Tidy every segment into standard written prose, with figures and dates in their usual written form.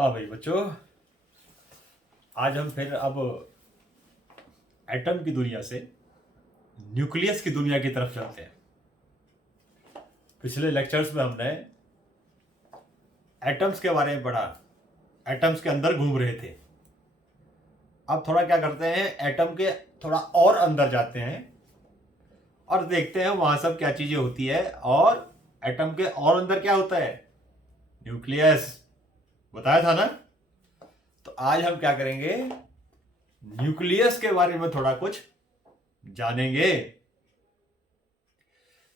हाँ भाई बच्चों, आज हम फिर अब एटम की दुनिया से न्यूक्लियस की दुनिया की तरफ चलते हैं। पिछले लेक्चर्स में हमने एटम्स के बारे में पढ़ा, एटम्स के अंदर घूम रहे थे। अब थोड़ा क्या करते हैं, एटम के थोड़ा और अंदर जाते हैं और देखते हैं वहां सब क्या चीजें होती है। और एटम के और अंदर क्या होता है, न्यूक्लियस। बताया था ना। तो आज हम क्या करेंगे, न्यूक्लियस के बारे में थोड़ा कुछ जानेंगे।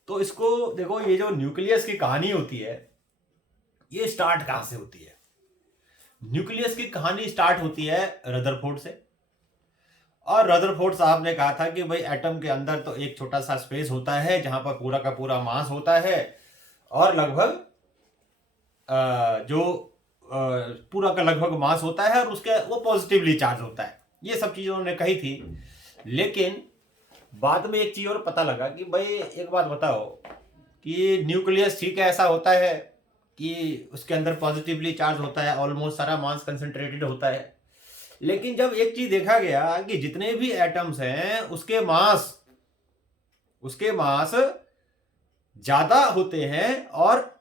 तो इसको देखो, ये जो न्यूक्लियस की कहानी होती है ये स्टार्ट कहां से होती है। न्यूक्लियस की कहानी स्टार्ट होती है रदरफोर्ड से। और रदरफोर्ड साहब ने कहा था कि भाई एटम के अंदर तो एक छोटा सा स्पेस होता है जहां पर पूरा का पूरा मास होता है और लगभग जो पूरा का लगभग मास होता है और उसके वो पॉजिटिवली चार्ज होता है। ये सब चीजें उन्होंने कही थी। लेकिन बाद में एक चीज और पता लगा कि भाई एक बात बताओ कि न्यूक्लियस ठीक है ऐसा होता है कि उसके अंदर पॉजिटिवली चार्ज होता है, ऑलमोस्ट सारा मास कंसंट्रेटेड होता है। लेकिन जब एक चीज देखा गया कि जितने भी एटम्स हैं उसके मास ज्यादा होते हैं और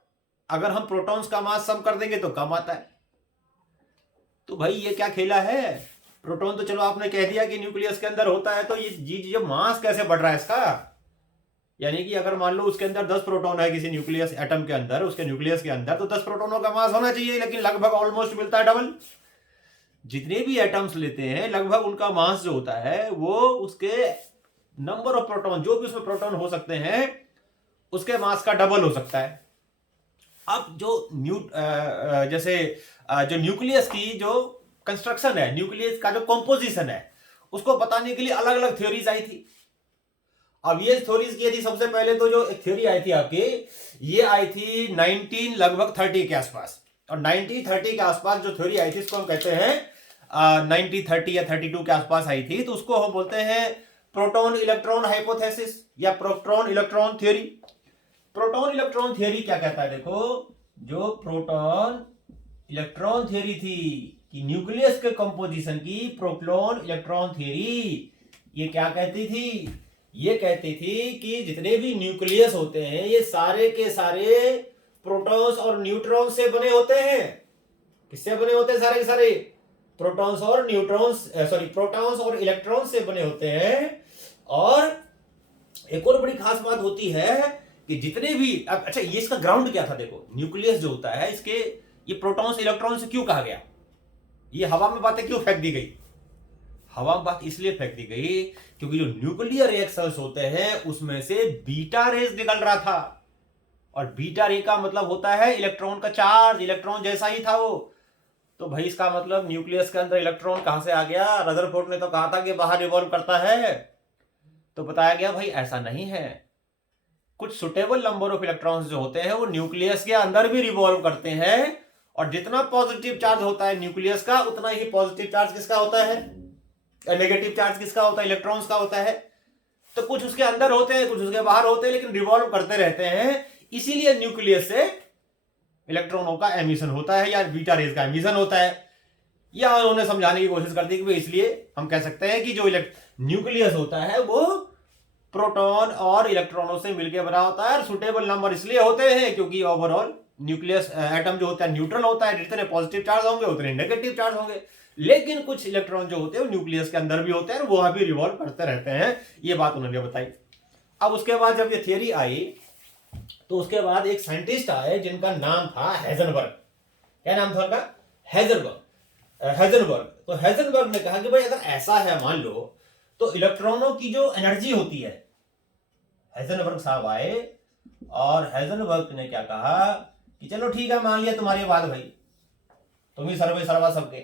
अगर हम प्रोटॉन्स का मास सम कर देंगे तो कम आता है। तो भाई ये क्या खेला है। प्रोटॉन तो चलो आपने कह दिया कि न्यूक्लियस के अंदर होता है, तो ये मास कैसे बढ़ रहा है इसका। यानी कि अगर मान लो उसके अंदर 10 प्रोटॉन है किसी न्यूक्लियस एटम के अंदर, उसके न्यूक्लियस के अंदर, तो 10 प्रोटॉनों का मास होना चाहिए, लेकिन लगभग ऑलमोस्ट मिलता है डबल। जितने भी एटम्स लेते हैं लगभग उनका मास जो होता है वो उसके नंबर ऑफ प्रोटॉन, जो भी उसमें प्रोटॉन हो सकते हैं, उसके मास का डबल हो सकता है। अब जो जो न्यूक्लियस की जो कंस्ट्रक्शन है, न्यूक्लियस का जो कॉम्पोजिशन है, उसको बताने के लिए अलग अलग थ्योरीज आई थी। अब ये थ्योरीज की थी, सबसे पहले तो जो एक थ्योरी आई थी आपकी, ये आई थी 1930 के आसपास। और 1930 के आसपास जो थ्योरी आई थी इसको हम कहते हैं 1930 या 32 के आसपास आई थी, तो उसको हम बोलते हैं प्रोटॉन इलेक्ट्रॉन हाइपोथेसिस या proton electron theory. Proton electron theory क्या कहता है, देखो जो प्रोटॉन इलेक्ट्रॉन थ्योरी थी कि न्यूक्लियस के कंपोजिशन की, प्रोटॉन इलेक्ट्रॉन थ्योरी ये क्या कहती थी, ये कहती थी कि जितने भी न्यूक्लियस होते हैं ये सारे के सारे प्रोटॉन्स और न्यूट्रॉन्स से बने होते हैं। किससे बने होते हैं सारे के सारे, प्रोटॉन्स और न्यूट्रॉन्स, सॉरी प्रोटॉन्स और इलेक्ट्रॉन्स से बने होते हैं। और एक और बड़ी खास बात होती है कि जितने भी, अब अच्छा ये इसका ग्राउंड क्या था, देखो न्यूक्लियस जो होता है इसके ये प्रोटॉन्स इलेक्ट्रॉन से क्यों कहा गया, ये हवा में बातें क्यों फेंक दी गई। हवा में बात इसलिए फेंक दी गई क्योंकि जो न्यूक्लियर रिएक्शंस होते हैं उसमें से बीटा रेज निकल रहा था। और बीटा रे का मतलब होता है इलेक्ट्रॉन का चार्ज, इलेक्ट्रॉन जैसा ही था वो। तो भाई इसका मतलब न्यूक्लियस के अंदर इलेक्ट्रॉन कहां से आ गया। रदरफोर्ड ने तो कहा था कि बाहर रिवॉल्व करता है, तो बताया गया भाई ऐसा नहीं है। कुछ सुटेबल नंबर ऑफ इलेक्ट्रॉन्स जो होते हैं वो न्यूक्लियस के अंदर भी रिवॉल्व करते हैं। और जितना पॉजिटिव चार्ज होता है न्यूक्लियस का, उतना ही पॉजिटिव चार्ज किसका होता है, नेगेटिव चार्ज किसका होता है, इलेक्ट्रॉन्स का होता है। तो कुछ उसके अंदर होते हैं, कुछ उसके बाहर होते हैं, लेकिन रिवॉल्व करते रहते हैं। इसीलिए न्यूक्लियस से इलेक्ट्रॉनों का एमिशन होता है या बीटा रेज का एमिशन होता है। या उन्होंने समझाने की कोशिश कर दी कि इसलिए हम कह सकते हैं कि जो न्यूक्लियस होता है वो प्रोटॉन और इलेक्ट्रॉनों से मिलकर बना होता है। और सुटेबल नंबर इसलिए होते हैं क्योंकि ओवरऑल न्यूक्लियस एटम जो होता है न्यूट्रल होता है, जितने पॉजिटिव चार्ज होंगे उतने नेगेटिव चार्ज होंगे। लेकिन कुछ इलेक्ट्रॉन जो होते हैं वो न्यूक्लियस के अंदर भी होते हैं और वहां भी रिवॉल्व करते रहते हैं। ये बात उन्होंने बताई। अब उसके बाद जब ये थियरी आई तो उसके बाद एक साइंटिस्ट आए जिनका नाम था हेजनबर्ग। क्या नाम था उनका, हेजनबर्ग। तो हेजनबर्ग ने कहा कि भाई अगर ऐसा है, मान लो तो इलेक्ट्रॉनों की जो एनर्जी होती है, हेजनबर्ग साहब आए और हेजनबर्ग ने क्या कहा कि चलो ठीक है मान लिया तुम्हारी बात भाई, तुम ही सर्वे सर्वा सबके।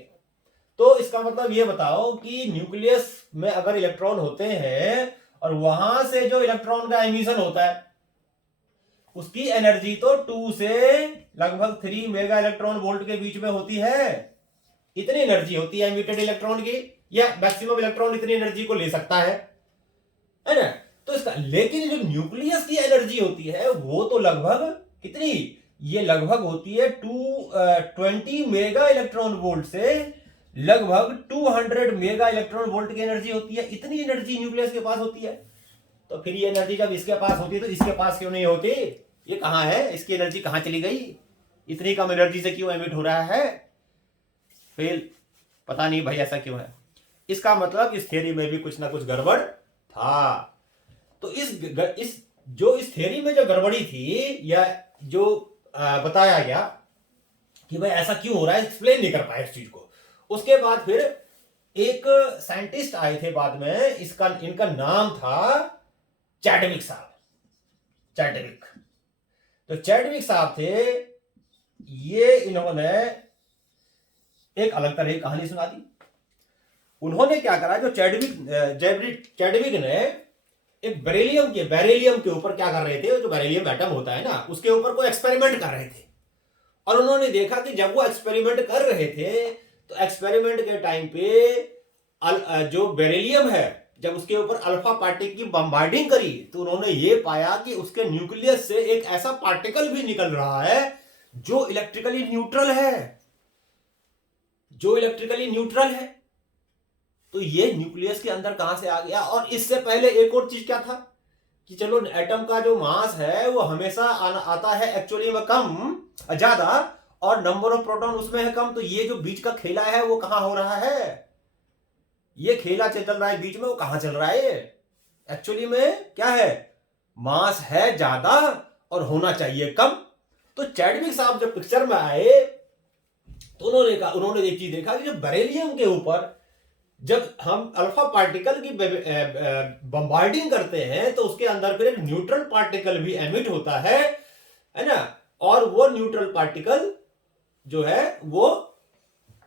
तो इसका मतलब ये बताओ कि न्यूक्लियस में अगर इलेक्ट्रॉन होते हैं और वहां से जो इलेक्ट्रॉन का एमिशन होता है उसकी एनर्जी तो 2 से लगभग 3 मेगा इलेक्ट्रॉन वोल्ट के बीच में होती है। इतनी एनर्जी होती है एमिटेड इलेक्ट्रॉन की, या मैक्सिमम इलेक्ट्रॉन इतनी एनर्जी को ले सकता है ना। तो इसका, लेकिन जो न्यूक्लियस की एनर्जी होती है वो तो लगभग कितनी ये लगभग होती है 20 मेगा इलेक्ट्रॉन वोल्ट से लगभग 200 मेगा इलेक्ट्रॉन वोल्ट की एनर्जी होती है। इतनी एनर्जी न्यूक्लियस के पास होती है। तो फिर ये एनर्जी जब इसके पास होती है तो इसके पास क्यों नहीं होती? ये कहां है? इसकी एनर्जी कहां चली गई? इतनी कम एनर्जी से क्यों एमिट हो रहा है? फिर पता नहीं भाई ऐसा क्यों है। इसका मतलब इस थ्योरी में भी कुछ ना कुछ गड़बड़ था। तो इस थ्योरी में जो गड़बड़ी थी या जो बताया गया कि भाई ऐसा क्यों हो रहा है, एक्सप्लेन नहीं कर पाए इस चीज को। उसके बाद फिर एक साइंटिस्ट आए थे बाद में, इनका नाम था चैडविक साहब। चैडविक, तो चैडविक साहब थे, ये इन्होंने एक अलग तरह की कहानी सुना दी। उन्होंने क्या करा, जो चैडविक ने एक बेरिलियम के ऊपर क्या कर रहे थे, जो बेरिलियम एटम होता है ना, उसके ऊपर कोई एक्सपेरिमेंट कर रहे थे। और उन्होंने देखा कि जब वो एक्सपेरिमेंट कर रहे थे तो एक्सपेरिमेंट के टाइम पे जो बेरिलियम है, जब उसके ऊपर अल्फा पार्टिकल की बम्बार्डिंग करी तो उन्होंने ये पाया कि उसके न्यूक्लियस से एक ऐसा पार्टिकल भी निकल रहा है जो इलेक्ट्रिकली न्यूट्रल है, तो ये न्यूक्लियस के अंदर कहां से आ गया? और इससे पहले एक और चीज क्या था कि चलो एटम का जो मास है वो हमेशा आता है एक्चुअली में कम ज्यादा, और नंबर ऑफ प्रोटॉन उसमें है कम। तो ये जो बीच का खेला है वो कहां हो रहा है? ये खेला चल रहा है बीच में, वो कहां चल रहा है? एक्चुअली में क्या है, मास है ज्यादा और होना चाहिए कम। तो चैडविक साहब जब पिक्चर में आए तो उन्होंने एक चीज देखा कि जब बेरिलियम के ऊपर जब हम अल्फा पार्टिकल की बम्बार्डिंग करते हैं तो उसके अंदर फिर एक न्यूट्रल पार्टिकल भी एमिट होता है ना। और वो न्यूट्रल पार्टिकल जो है वो,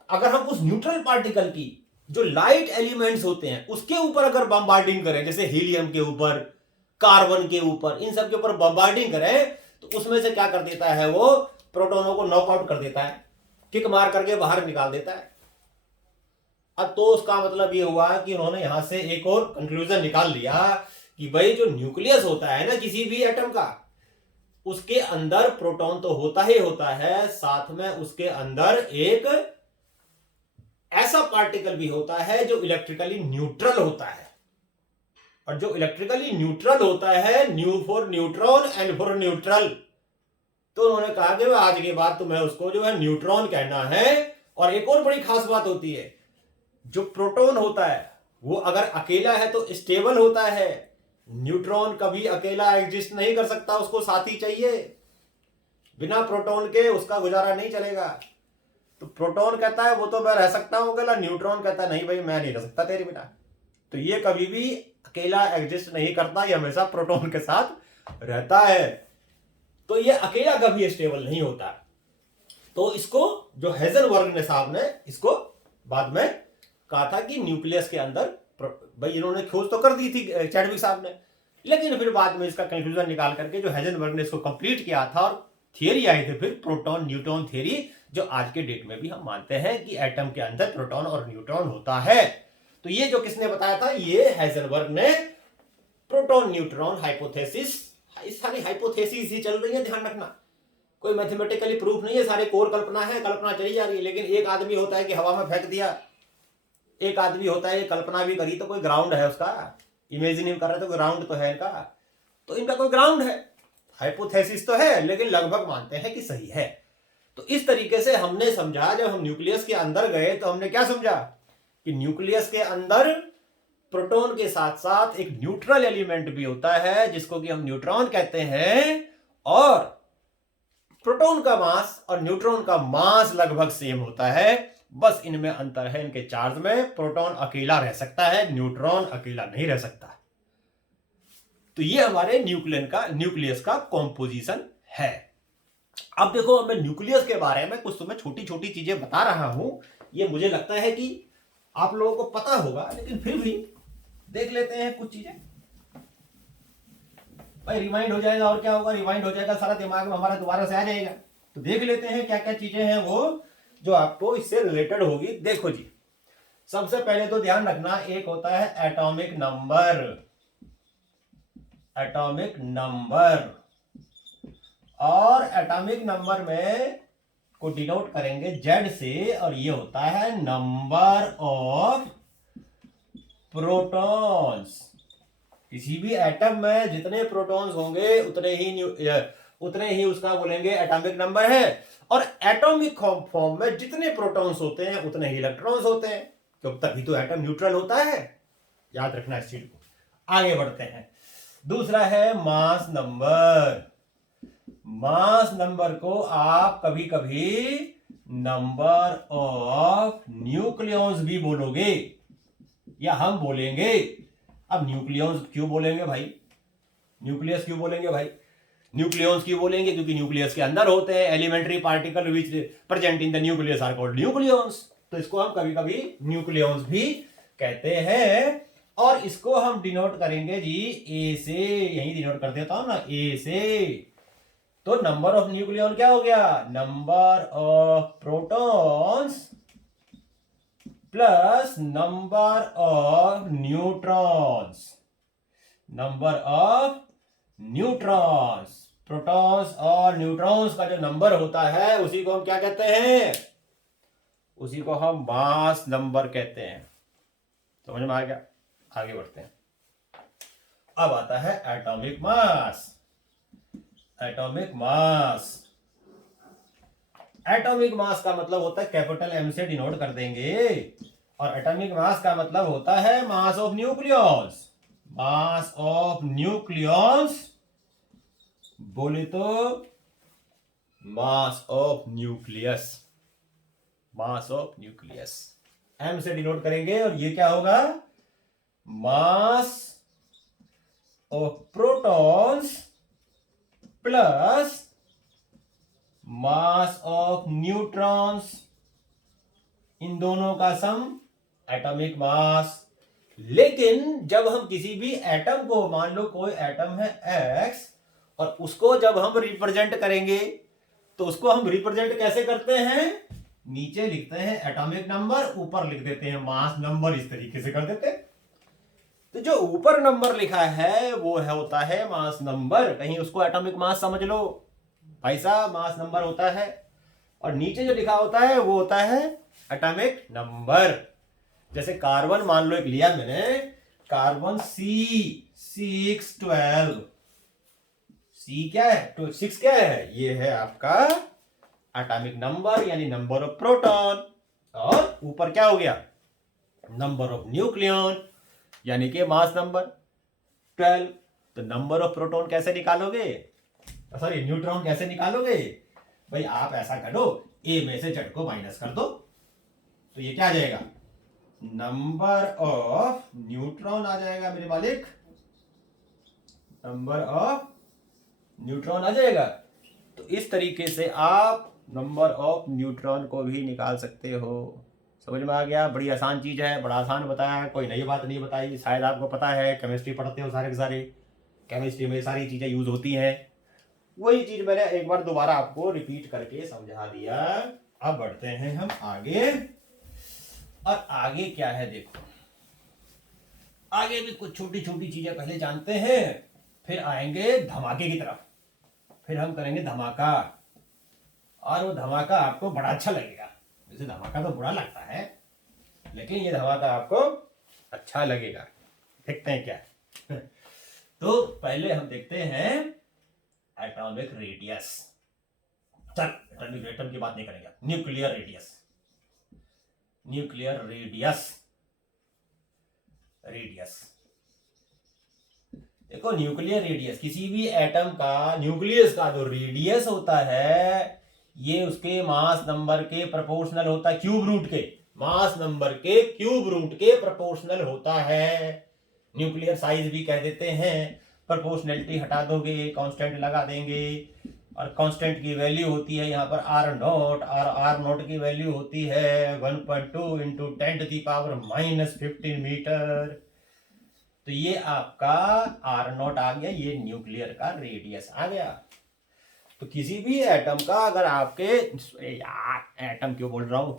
अगर हम उस न्यूट्रल पार्टिकल की जो लाइट एलिमेंट्स होते हैं उसके ऊपर अगर बम्बार्डिंग करें, जैसे हीलियम के ऊपर, कार्बन के ऊपर, इन सब के ऊपर बम्बार्डिंग करें तो उसमें से क्या कर देता है, वो प्रोटॉनों को नॉकआउट कर देता है, किक मार करके बाहर निकाल देता है। अब तो उसका मतलब ये हुआ कि उन्होंने यहां से एक और कंक्लूजन निकाल लिया कि भाई जो न्यूक्लियस होता है ना किसी भी एटम का, उसके अंदर प्रोटॉन तो होता ही होता है, साथ में उसके अंदर एक ऐसा पार्टिकल भी होता है जो इलेक्ट्रिकली न्यूट्रल होता है। और जो इलेक्ट्रिकली न्यूट्रल होता है, nu for neutron, N for neutral, तो उन्होंने कहा कि आज के बाद तुम्हें उसको जो है न्यूट्रॉन कहना है। और एक और बड़ी खास बात होती है, जो प्रोटॉन होता है वो अगर अकेला है तो स्टेबल होता है, न्यूट्रॉन कभी अकेला एग्जिस्ट नहीं कर सकता, उसको साथी चाहिए, बिना प्रोटॉन के उसका गुजारा नहीं चलेगा। तो प्रोटॉन कहता है वो तो मैं रह सकता हूं अकेला, न्यूट्रॉन कहता है नहीं भाई मैं नहीं रह सकता तेरे बिना। तो ये कभी भी अकेला एग्जिस्ट नहीं करता, ये हमेशा प्रोटॉन के साथ रहता है। तो ये अकेला कभी स्टेबल नहीं होता। तो इसको जो हेजनबर्ग ने साहब ने इसको बाद में कहा था कि न्यूक्लियस के अंदर, भाई इन्होंने खोज तो कर दी थी चैडविक साहब ने, लेकिन फिर बाद में इसका कंक्लूजन निकाल करके जो हेजनबर्ग ने इसको कंप्लीट किया था और थियरी आई थी फिर प्रोटॉन न्यूट्रॉन थियरी, जो आज के डेट में भी हम मानते हैं कि एटम के अंदर प्रोटॉन और न्यूट्रॉन होता है। तो ये जो किसने बताया था, ये हेजनबर्ग ने प्रोटॉन न्यूट्रॉन हाइपोथेसिस, सारी हाइपोथेसिस ही चल रही है, ध्यान रखना, कोई मैथमेटिकली प्रूफ नहीं है, सारे कोर कल्पना है, कल्पना चली जा रही है। लेकिन एक आदमी होता है कि हवा में फेंक दिया, एक आदमी होता है कल्पना भी करी तो कोई ग्राउंड है उसका, इमेजिन कर रहे तो ग्राउंड तो है इनका, तो इनका कोई ग्राउंड है, हाइपोथेसिस तो है लेकिन लगभग मानते हैं कि सही है। तो इस तरीके से हमने समझा, जब हम न्यूक्लियस के अंदर गए तो हमने क्या समझा कि न्यूक्लियस के अंदर प्रोटॉन के साथ साथ एक न्यूट्रल एलिमेंट भी होता है जिसको कि हम न्यूट्रॉन कहते हैं, और प्रोटॉन का मास और न्यूट्रॉन का मास लगभग सेम होता है, बस इनमें अंतर है इनके चार्ज में। प्रोटॉन अकेला रह सकता है, न्यूट्रॉन अकेला नहीं रह सकता। तो ये हमारे न्यूक्लियस का कॉम्पोजिशन है। अब देखो, मैं न्यूक्लियस के बारे में कुछ तुम्हें छोटी छोटी चीजें बता रहा हूं, ये मुझे लगता है कि आप लोगों को पता होगा, लेकिन फिर भी देख लेते हैं कुछ चीजें, भाई रिमाइंड हो जाएगा। और क्या होगा, रिमाइंड हो जाएगा, सारा दिमाग में हमारा दोबारा से आ जाएगा। तो देख लेते हैं क्या क्या चीजें हैं वो जो आपको इससे रिलेटेड होगी। देखो जी, सबसे पहले तो ध्यान रखना, एक होता है एटॉमिक नंबर, और एटॉमिक नंबर में को डिनोट करेंगे Z से, और ये होता है नंबर ऑफ प्रोटॉन्स। किसी भी एटम में जितने प्रोटॉन्स होंगे उतने ही उसका बोलेंगे एटॉमिक नंबर है। और एटॉमिक फॉर्म में जितने प्रोटॉन्स होते हैं उतने ही इलेक्ट्रॉन्स होते हैं, क्योंकि तभी तो एटम न्यूट्रल होता है। याद रखना इस चीज को। आगे बढ़ते हैं। दूसरा है मास नंबर। मास नंबर को आप कभी कभी नंबर ऑफ न्यूक्लियॉन्स भी बोलोगे, या हम बोलेंगे। अब न्यूक्लियॉन्स क्यों बोलेंगे भाई, न्यूक्लियस क्यों बोलेंगे भाई, न्यूक्लियॉन्स क्यों बोलेंगे? क्योंकि न्यूक्लियस के अंदर होते हैं elementary particle which present in the nucleus are called nucleons. तो इसको हम कभी कभी न्यूक्लियॉन्स भी कहते हैं। और इसको हम डिनोट करेंगे जी ए से, यही डिनोट कर देता हूं ना, ए से। तो नंबर ऑफ न्यूक्लियॉन क्या हो गया, number of protons plus number of neutrons. Number of neutrons, protons और न्यूट्रॉन्स का जो नंबर होता है उसी को हम क्या कहते हैं, उसी को हम मास नंबर कहते हैं। समझ में आ गया? आगे बढ़ते हैं। अब आता है atomic mass. Atomic mass, atomic mass का मतलब होता है कैपिटल एम से डिनोट कर देंगे, और एटॉमिक मास का मतलब होता है mass of nucleons. Mass of nucleons बोले तो mass of nucleus, mass of nucleus M से डिनोट करेंगे। और ये क्या होगा, mass of protons plus mass of neutrons, इन दोनों का सम एटॉमिक मास। लेकिन जब हम किसी भी एटम को, मान लो कोई एटम है एक्स, और उसको जब हम रिप्रेजेंट करेंगे तो उसको हम रिप्रेजेंट कैसे करते हैं, नीचे लिखते हैं एटॉमिक नंबर, ऊपर लिख देते हैं मास नंबर, इस तरीके से कर देते हैं। तो जो ऊपर नंबर लिखा है वो है होता है मास नंबर, कहीं उसको एटॉमिक मास समझ लो भाई साहब, मास नंबर होता है। और नीचे जो लिखा होता है वो होता है एटॉमिक नंबर। जैसे कार्बन मान लो एक लिया मैंने, कार्बन C612, C क्या है, तो 6 क्या है, ये है आपका एटॉमिक नंबर यानी नंबर ऑफ प्रोटॉन। और ऊपर क्या हो गया, नंबर ऑफ न्यूक्लियॉन यानी कि मास नंबर 12। तो नंबर ऑफ प्रोटॉन कैसे निकालोगे, सॉरी न्यूट्रॉन कैसे निकालोगे भाई, आप ऐसा करो ए में से Z को माइनस कर दो, तो ये क्या आ जाएगा, नंबर ऑफ न्यूट्रॉन आ जाएगा मेरे मालिक, नंबर ऑफ न्यूट्रॉन आ जाएगा। तो इस तरीके से आप नंबर ऑफ न्यूट्रॉन को भी निकाल सकते हो। समझ में आ गया? बड़ी आसान चीज है, बड़ा आसान बताया है, कोई नई बात नहीं बताई। शायद आपको पता है, केमिस्ट्री पढ़ते हो सारे के सारे, केमिस्ट्री में सारी चीजें यूज होती हैं। वही चीज मैंने एक बार दोबारा आपको रिपीट करके समझा दिया। अब बढ़ते हैं हम आगे। और आगे क्या है देखो, आगे भी कुछ छोटी छोटी चीजें पहले जानते हैं, फिर आएंगे धमाके की तरफ। फिर हम करेंगे धमाका, और वो धमाका आपको बड़ा अच्छा लगेगा। वैसे धमाका तो बुरा लगता है, लेकिन ये धमाका आपको अच्छा लगेगा। देखते हैं क्या है। तो पहले हम देखते हैं एटॉमिक रेडियस। चल, एटॉमिक एटम की बात नहीं करेंगे, nuclear radius. Nuclear radius, radius देखो, न्यूक्लियर रेडियस किसी भी एटम का, न्यूक्लियस का जो रेडियस होता है ये उसके मास नंबर के प्रोपोर्शनल होता है, क्यूब रूट के, मास नंबर के क्यूब रूट के प्रोपोर्शनल होता है। न्यूक्लियर साइज भी कह देते हैं। प्रोपोर्शनलिटी हटा दोगे, कांस्टेंट लगा देंगे, और कांस्टेंट की वैल्यू होती है यहाँ पर आर नॉट, और आर नॉट की वैल्यू होती है 1.2 इंटू 10⁻⁻15 मीटर। तो ये आपका आर नॉट आ गया, ये न्यूक्लियर का रेडियस आ गया। तो किसी भी एटम का अगर आपके, यार एटम क्यों बोल रहा हूं,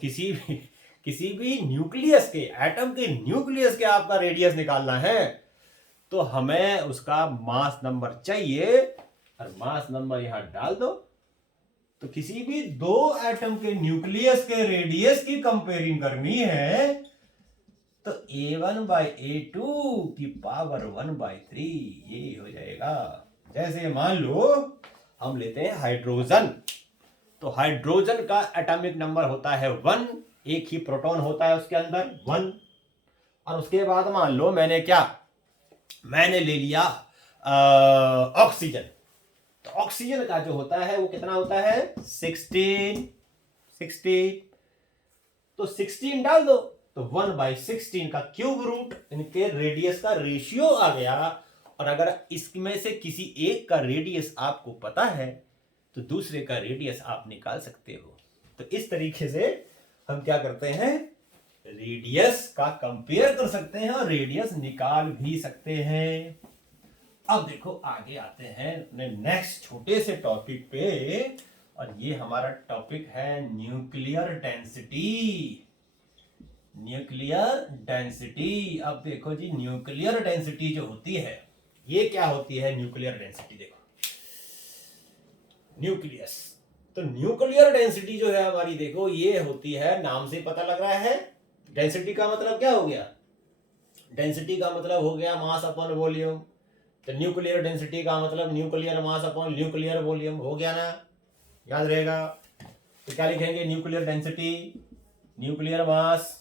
किसी भी न्यूक्लियस के, एटम के न्यूक्लियस के आपका रेडियस निकालना है तो हमें उसका मास नंबर चाहिए। और मास नंबर यहां डाल दो। तो किसी भी दो एटम के न्यूक्लियस के रेडियस की कंपेयरिंग करनी है तो A1/A2 की पावर 1/3 ये हो जाएगा। जैसे मान लो हम लेते हैं हाइड्रोजन, तो हाइड्रोजन का एटॉमिक नंबर होता है 1, एक ही प्रोटॉन होता है उसके अंदर 1। और उसके बाद मान लो मैंने ले लिया ऑक्सीजन, तो ऑक्सीजन का जो होता है वो कितना होता है 16। तो 16 डाल दो तो 1/16 का क्यूब रूट, इनके रेडियस का रेशियो आ गया। और अगर इसमें से किसी एक का रेडियस आपको पता है तो दूसरे का रेडियस आप निकाल सकते हो। तो इस तरीके से हम क्या करते हैं, रेडियस का कंपेयर कर सकते हैं और रेडियस निकाल भी सकते हैं। अब देखो आगे आते हैं अपने नेक्स्ट छोटे से टॉपिक पे, और ये हमारा टॉपिक है न्यूक्लियर डेंसिटी। न्यूक्लियर डेंसिटी, अब देखो जी न्यूक्लियर डेंसिटी जो होती है ये क्या होती है। न्यूक्लियर डेंसिटी देखो, न्यूक्लियस, तो न्यूक्लियर डेंसिटी जो है हमारी देखो ये होती है, नाम से पता लग रहा है। डेंसिटी का मतलब क्या हो गया, डेंसिटी का मतलब हो गया मास अपॉन वॉल्यूम। तो न्यूक्लियर डेंसिटी का मतलब nuclear mass upon nuclear volume हो गया ना, याद रहेगा। तो क्या लिखेंगे, nuclear density, nuclear mass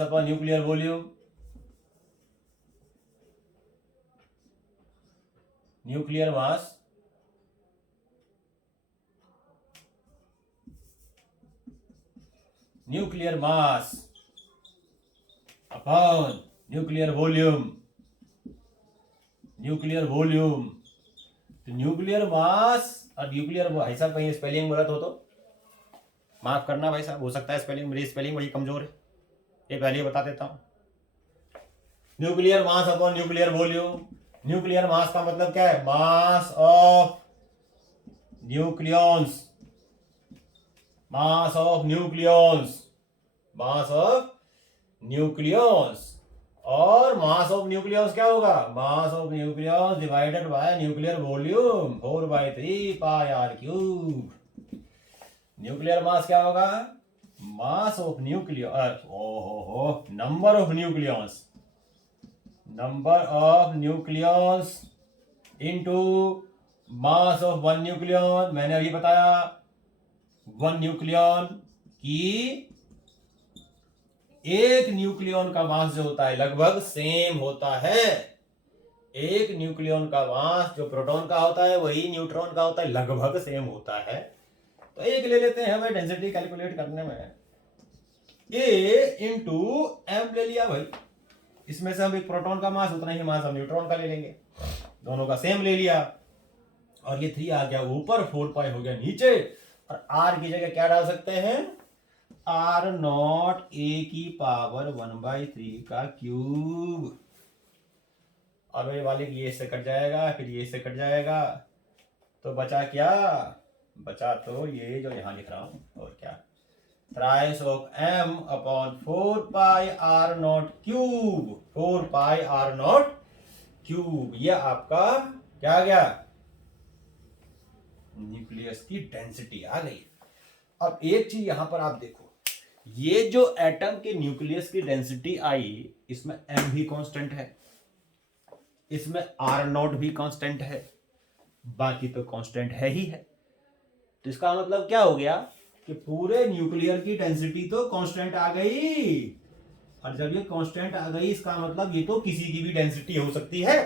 upon nuclear volume, nuclear mass upon nuclear volume, तो न्यूक्लियर मास और न्यूक्लियर, भाई साहब कहीं स्पेलिंग गलत हो तो माफ करना भाई साहब, हो सकता है स्पेलिंग, मेरी स्पेलिंग बड़ी कमजोर है, ये पहले बता देता हूं। Nuclear mass upon nuclear volume, nuclear mass का मतलब क्या है, mass of nucleons, mass of nucleons. और मास ऑफ न्यूक्लियस क्या होगा, mass of nucleus divided by nuclear volume 4/3 pi r cube. Nuclear mass क्या होगा, mass of nucleus, number of nucleus into mass of one nucleon. मैंने अभी बताया one nucleon की एक न्यूक्लियन का मास जो होता है लगभग सेम होता है। एक न्यूक्लियन का मास जो प्रोटॉन का होता है वही न्यूट्रॉन का होता है, लगभग सेम होता है। तो एक ले लेते हैं हमें डेंसिटी कैलकुलेट करने में, ए इंटू एम ले लिया भाई, इसमें से हम एक प्रोटॉन का मास उतना ही मास हम न्यूट्रॉन का ले लेंगे, दोनों का सेम ले लिया। और ये 3 आ गया ऊपर, 4 पाई हो गया नीचे, और आर की जगह क्या डाल सकते हैं, आर नॉट ए की पावर 1/3 का क्यूब। और मेरे वाले की ये इससे कट जाएगा, फिर ये इससे कट जाएगा, तो बचा क्या, बचा तो ये जो यहां लिख रहा हूं, और क्या, thrice of M upon 4 pi r naught cube, 4 pi r naught cube. ये आपका क्या आ गया, न्यूक्लियस की डेंसिटी आ गई। अब एक चीज यहां पर आप देखो, ये जो एटम के न्यूक्लियस की डेंसिटी आई, इसमें m भी कांस्टेंट है, इसमें आर नॉट भी कांस्टेंट है, बाकी तो कांस्टेंट है ही है। तो इसका मतलब क्या हो गया कि पूरे न्यूक्लियर की डेंसिटी तो कांस्टेंट आ गई। और जब ये कांस्टेंट आ गई, इसका मतलब ये तो किसी की भी डेंसिटी हो सकती है,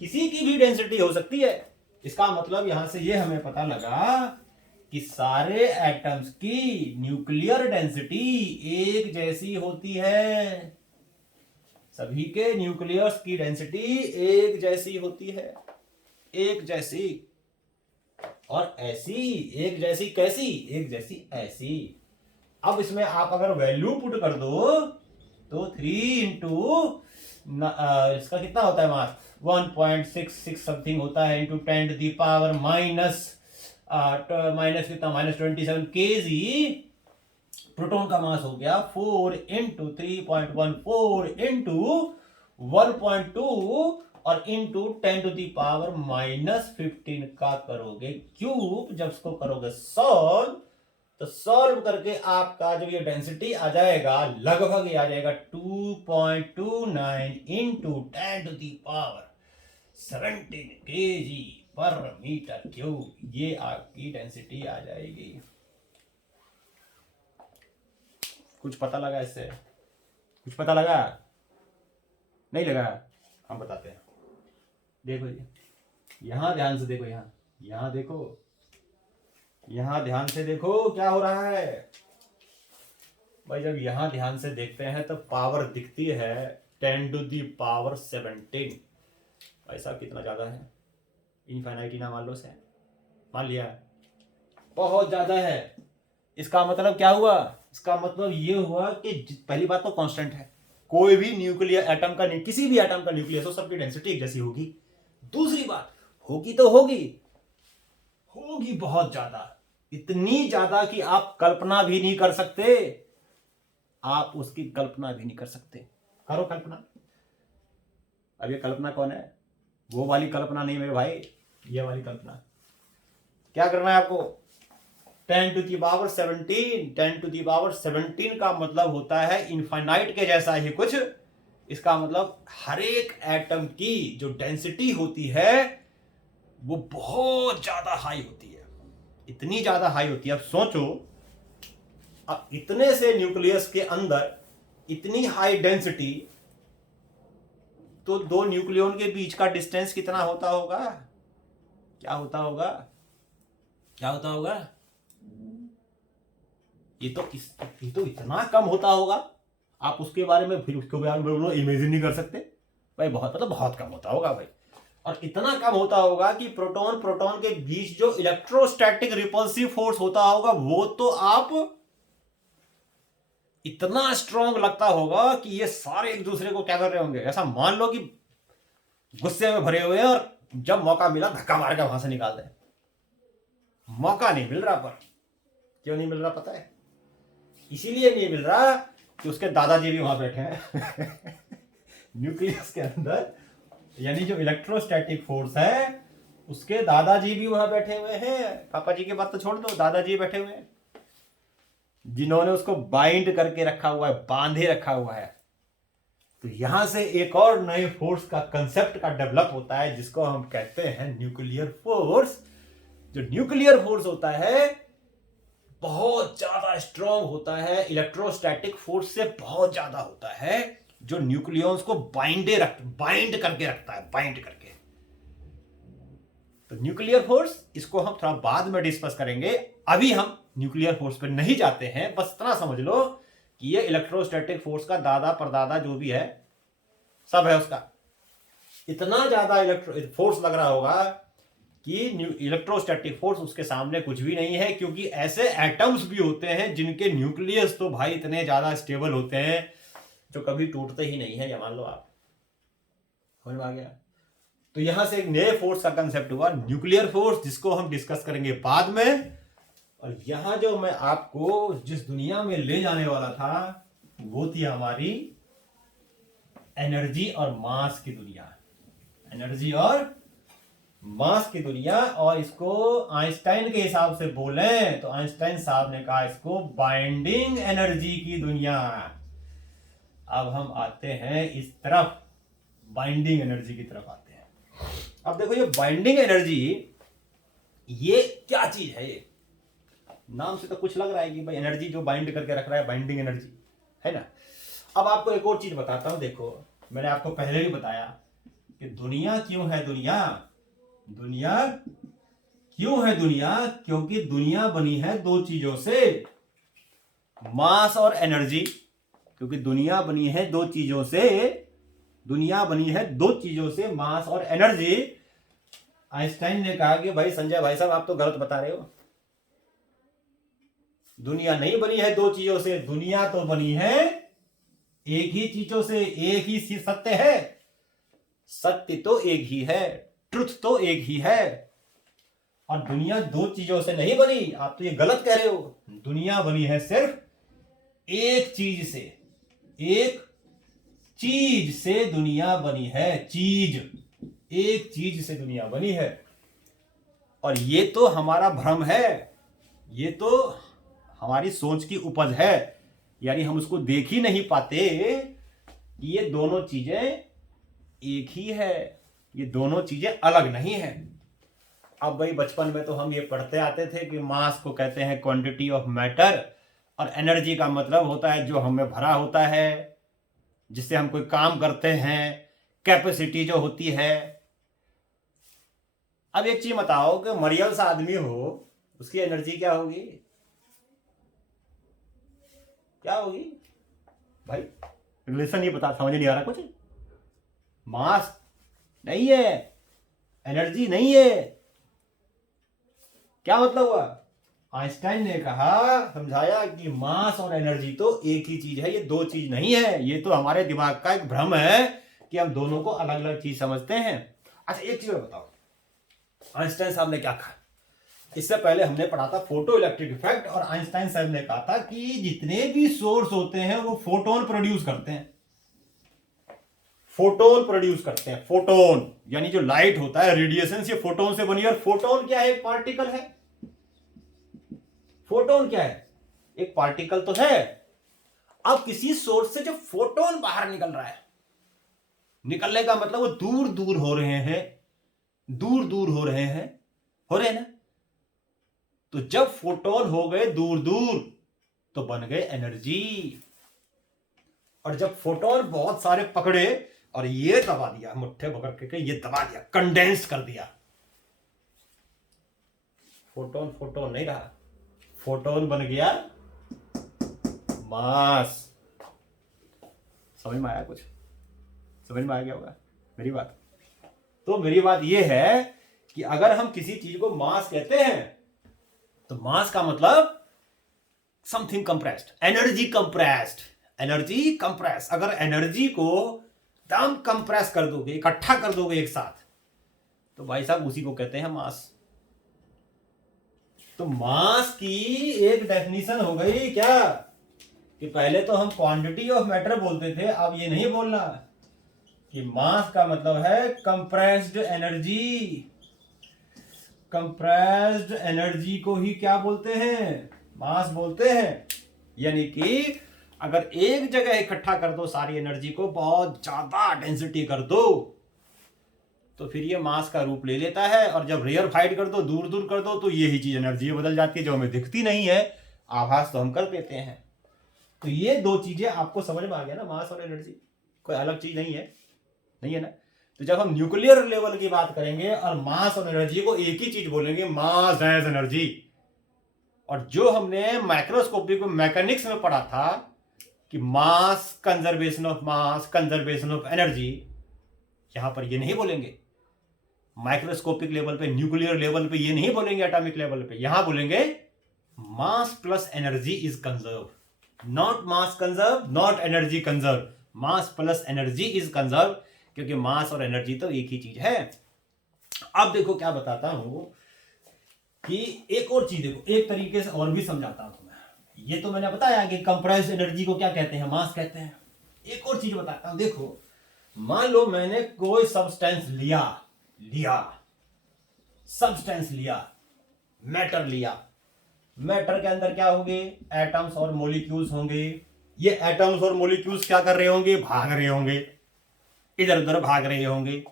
किसी की भी डेंसिटी हो सकती है। इसका मतलब यहां से ये हमें पता लगा कि सारे एटम्स की न्यूक्लियर डेंसिटी एक जैसी होती है, सभी के न्यूक्लियस की डेंसिटी एक जैसी होती है, एक जैसी। और ऐसी एक जैसी कैसी, एक जैसी ऐसी। अब इसमें आप अगर वैल्यू पुट कर दो तो 3 इंटू इसका कितना होता है मास, 1.66 समथिंग होता है, into 10 to the power minus कितना, -27 केजी। प्रोटॉन का मास हो गया 4 इंटू 3.14 इंटू 1.2 और इंटू 10⁻⁻15 का करोगे क्यूब। जब इसको करोगे सॉल्व, तो सॉल्व करके आपका जो ये डेंसिटी आ जाएगा, लगभग ये आ जाएगा 2.29 इंटू 10⁻17 केजी पर मीटर क्यूब। ये आपकी डेंसिटी आ जाएगी। कुछ पता लगा इससे? कुछ पता लगा? नहीं लगा? हम बताते हैं। देखो ये, यहां ध्यान से देखो, यहां देखो, यहां ध्यान से देखो क्या हो रहा है भाई। जब यहां ध्यान से देखते हैं तो पावर दिखती है 10⁻17। ऐसा कितना ज्यादा है? इनफाइनाइटी ना मान लो से, मान लिया, बहुत ज्यादा है। इसका मतलब क्या हुआ? इसका मतलब ये हुआ कि पहली बात तो कांस्टेंट है, कोई भी न्यूक्लियर एटम का, किसी भी एटम का न्यूक्लियस हो, सबकी डेंसिटी एक जैसी होगी। दूसरी बात, होगी तो होगी बहुत ज्यादा, इतनी ज्यादा कि आप कल्पना भी नहीं कर सकते। आप उसकी कल्पना भी नहीं कर सकते। करो कल्पना। अब ये कल्पना कौन है? वो वाली कल्पना नहीं मेरे भाई, ये वाली कल्पना। क्या करना है आपको? 10⁻17 का मतलब होता है इनफाइनाइट के जैसा ही कुछ। इसका मतलब हर एक एटम की जो डेंसिटी होती है वो बहुत ज्यादा हाई होती है, इतनी ज्यादा हाई होती है। अब सोचो, अब इतने से न्यूक्लियस के अंदर इतनी हाई डेंसिटी, तो दो न्यूक्लियन के बीच का डिस्टेंस कितना होता होगा? क्या होता होगा? क्या होता होगा? ये तो इतना कम होता होगा, आप उसके बारे में फिर उसके बारे में इमेजिन नहीं कर सकते भाई। बहुत मतलब बहुत कम होता होगा भाई। और इतना कम होता होगा कि प्रोटॉन प्रोटॉन के बीच जो इलेक्ट्रोस्टैटिक रिपल्सिव फोर्स होता होगा वो तो आप इतना स्ट्रॉन्ग लगता होगा कि ये सारे एक दूसरे को क्या कर रहे होंगे। ऐसा मान लो कि गुस्से में भरे हुए हैं और जब मौका मिला धक्का मार के वहां से निकाल दें। मौका नहीं मिल रहा, पर क्यों नहीं मिल रहा पता है? इसीलिए नहीं मिल रहा कि उसके दादाजी भी वहां बैठे हैं न्यूक्लियस के अंदर, यानी जो इलेक्ट्रोस्टैटिक फोर्स है उसके दादाजी भी वहां बैठे हुए हैं। पापा जी की बात तो छोड़ दो, दादाजी बैठे हुए हैं जिन्होंने उसको बाइंड करके रखा हुआ है, बांधे रखा हुआ है। तो यहां से एक और नए फोर्स का कंसेप्ट का डेवलप होता है जिसको हम कहते हैं न्यूक्लियर फोर्स। जो न्यूक्लियर फोर्स होता है बहुत ज्यादा स्ट्रॉन्ग होता है, इलेक्ट्रोस्टैटिक फोर्स से बहुत ज्यादा होता है, जो न्यूक्लियॉन्स को बाइंड करके रखता है, बाइंड करके। तो न्यूक्लियर फोर्स, इसको हम थोड़ा बाद में डिस्कस करेंगे। अभी हम न्यूक्लियर फोर्स पे नहीं जाते हैं। बस इतना समझ लो कि ये इलेक्ट्रोस्टैटिक फोर्स का दादा परदादा जो भी है सब है उसका। इतना ज्यादा फोर्स लग रहा होगा कि इलेक्ट्रोस्टैटिक फोर्स उसके सामने कुछ भी नहीं है, क्योंकि ऐसे एटम्स भी होते हैं जिनके न्यूक्लियस तो भाई इतने ज्यादा स्टेबल होते हैं जो कभी टूटते ही नहीं है। या मान लो आप, समझ में आ गया? तो यहां से एक नए फोर्स का कंसेप्ट हुआ न्यूक्लियर फोर्स, जिसको हम डिस्कस करेंगे बाद में। और यहां जो मैं आपको जिस दुनिया में ले जाने वाला था वो थी हमारी एनर्जी और मास की दुनिया। एनर्जी और मास की दुनिया। और इसको आइंस्टाइन के हिसाब से बोलें तो आइंस्टाइन साहब ने कहा इसको बाइंडिंग एनर्जी की दुनिया। अब हम आते हैं इस तरफ, बाइंडिंग एनर्जी की तरफ आते हैं। अब देखो ये बाइंडिंग एनर्जी, ये क्या चीज है? ये नाम से तो कुछ लग रहा है कि भाई एनर्जी जो बाइंड करके रख रहा है, बाइंडिंग एनर्जी है ना। अब आपको एक और चीज बताता हूं। देखो मैंने आपको पहले भी बताया कि दुनिया क्यों है दुनिया। दुनिया क्यों है दुनिया? क्योंकि दुनिया बनी है दो चीजों से, मास और एनर्जी। क्योंकि दुनिया बनी है दो चीजों से, दुनिया बनी है दो चीजों से, मास और एनर्जी। आइंस्टाइन ने कहा कि भाई संजय भाई साहब आप तो गलत बता रहे हो, दुनिया नहीं बनी है दो चीजों से, दुनिया तो बनी है एक ही चीजों से। एक ही सत्य है, सत्य तो एक ही है, ट्रुथ तो एक ही है। और दुनिया दो चीजों से नहीं बनी, आप तो ये गलत कह रहे हो। दुनिया बनी है सिर्फ एक चीज से, एक चीज से दुनिया बनी है। चीज, एक चीज से दुनिया बनी है। और ये तो हमारा भ्रम है, ये तो हमारी सोच की उपज है, यानी हम उसको देख ही नहीं पाते कि ये दोनों चीजें एक ही है, ये दोनों चीजें अलग नहीं है। अब भाई बचपन में तो हम ये पढ़ते आते थे कि मास को कहते हैं क्वांटिटी ऑफ मैटर, और एनर्जी का मतलब होता है जो हमें भरा होता है, जिससे हम कोई काम करते हैं, कैपेसिटी जो होती है। अब एक चीज बताओ कि मरियल सा आदमी हो, उसकी एनर्जी क्या होगी? क्या होगी भाई? रिलेशन ये बता, समझ नहीं आ रहा कुछ। मास नहीं है, एनर्जी नहीं है, क्या मतलब हुआ? आइंस्टाइन ने कहा, समझाया कि मास और एनर्जी तो एक ही चीज है, ये दो चीज नहीं है। ये तो हमारे दिमाग का एक भ्रम है कि हम दोनों को अलग अलग चीज समझते हैं। अच्छा एक चीज बताओ, आइंस्टाइन साहब ने क्या कहा? इससे पहले हमने पढ़ा था फोटो इलेक्ट्रिक इफेक्ट, और आइंस्टाइन साहब ने कहा था कि जितने भी सोर्स होते हैं वो फोटोन प्रोड्यूस करते हैं, फोटोन प्रोड्यूस करते हैं। फोटोन यानी जो लाइट होता है, रेडिएशन से फोटोन से बनी। और फोटोन क्या है? एक पार्टिकल है। फोटोन क्या है? एक पार्टिकल तो है। अब किसी सोर्स से जो फोटोन बाहर निकल रहा है, निकलने का मतलब वो दूर दूर हो रहे हैं, दूर दूर हो रहे हैं, हो रहे हैं ना? तो जब फोटोन हो गए दूर दूर तो बन गए एनर्जी। और जब फोटोन बहुत सारे पकड़े और ये दबा दिया, मुट्ठे पकड़ के ये दबा दिया, कंडेंस कर दिया, फोटोन फोटोन नहीं रहा, फोटोन बन गया मास। समझ में आया? कुछ समझ में आ गया होगा मेरी बात? तो मेरी बात यह है कि अगर हम किसी चीज को मास कहते हैं तो मास का मतलब something compressed, energy compressed, energy compress. अगर एनर्जी को दम कंप्रेस कर दोगे, इकट्ठा कर दोगे एक साथ, तो भाई साहब उसी को कहते हैं मास। तो मास की एक डेफिनेशन हो गई क्या, कि पहले तो हम क्वांटिटी ऑफ मैटर बोलते थे, अब ये नहीं बोलना कि मास का मतलब है कंप्रेस्ड एनर्जी। कंप्रेस्ड एनर्जी को ही क्या बोलते हैं? मास बोलते हैं। यानी कि अगर एक जगह इकट्ठा कर दो सारी एनर्जी को, बहुत ज्यादा डेंसिटी कर दो, तो फिर ये मास का रूप ले लेता है। और जब रेयर फाइट कर दो, दूर दूर कर दो, तो यही चीज एनर्जी बदल जाती है, जो हमें दिखती नहीं है, आभास तो हम कर लेते हैं। तो ये दो चीजें आपको समझ में आ गया ना, मास और एनर्जी कोई अलग चीज नहीं है, नहीं है ना? तो जब हम न्यूक्लियर लेवल की बात करेंगे और मास और एनर्जी को एक ही चीज बोलेंगे, मास एज एनर्जी। और जो हमने माइक्रोस्कोपिक मैकेनिक्स में पढ़ा था कि mass conservation of mass, conservation of energy, यहां पर ये नहीं बोलेंगे। माइक्रोस्कोपिक लेवल पे, न्यूक्लियर लेवल पे ये नहीं बोलेंगे, एटॉमिक लेवल पे यहां बोलेंगे mass plus energy is conserve, not mass conserve, not energy conserve, mass plus energy is conserve, क्योंकि मास और एनर्जी तो एक ही चीज है। अब देखो क्या बताता हूं कि एक और चीज देखो, एक तरीके से और भी समझाता हूं तुम्हें। ये तो मैंने बताया कि कंप्रेस्ड एनर्जी को क्या कहते हैं? मास कहते हैं। एक और चीज बताता हूं, देखो मान लो मैंने कोई सब्सटेंस लिया सब्सटेंस लिया, मैटर लिया। मैटर के अंदर क्या होंगे? एटम्स और मॉलिक्यूल्स होंगे। ये एटम्स और मॉलिक्यूल्स क्या कर रहे होंगे? भाग रहे होंगे, इधर उधर भाग रहे होंगे।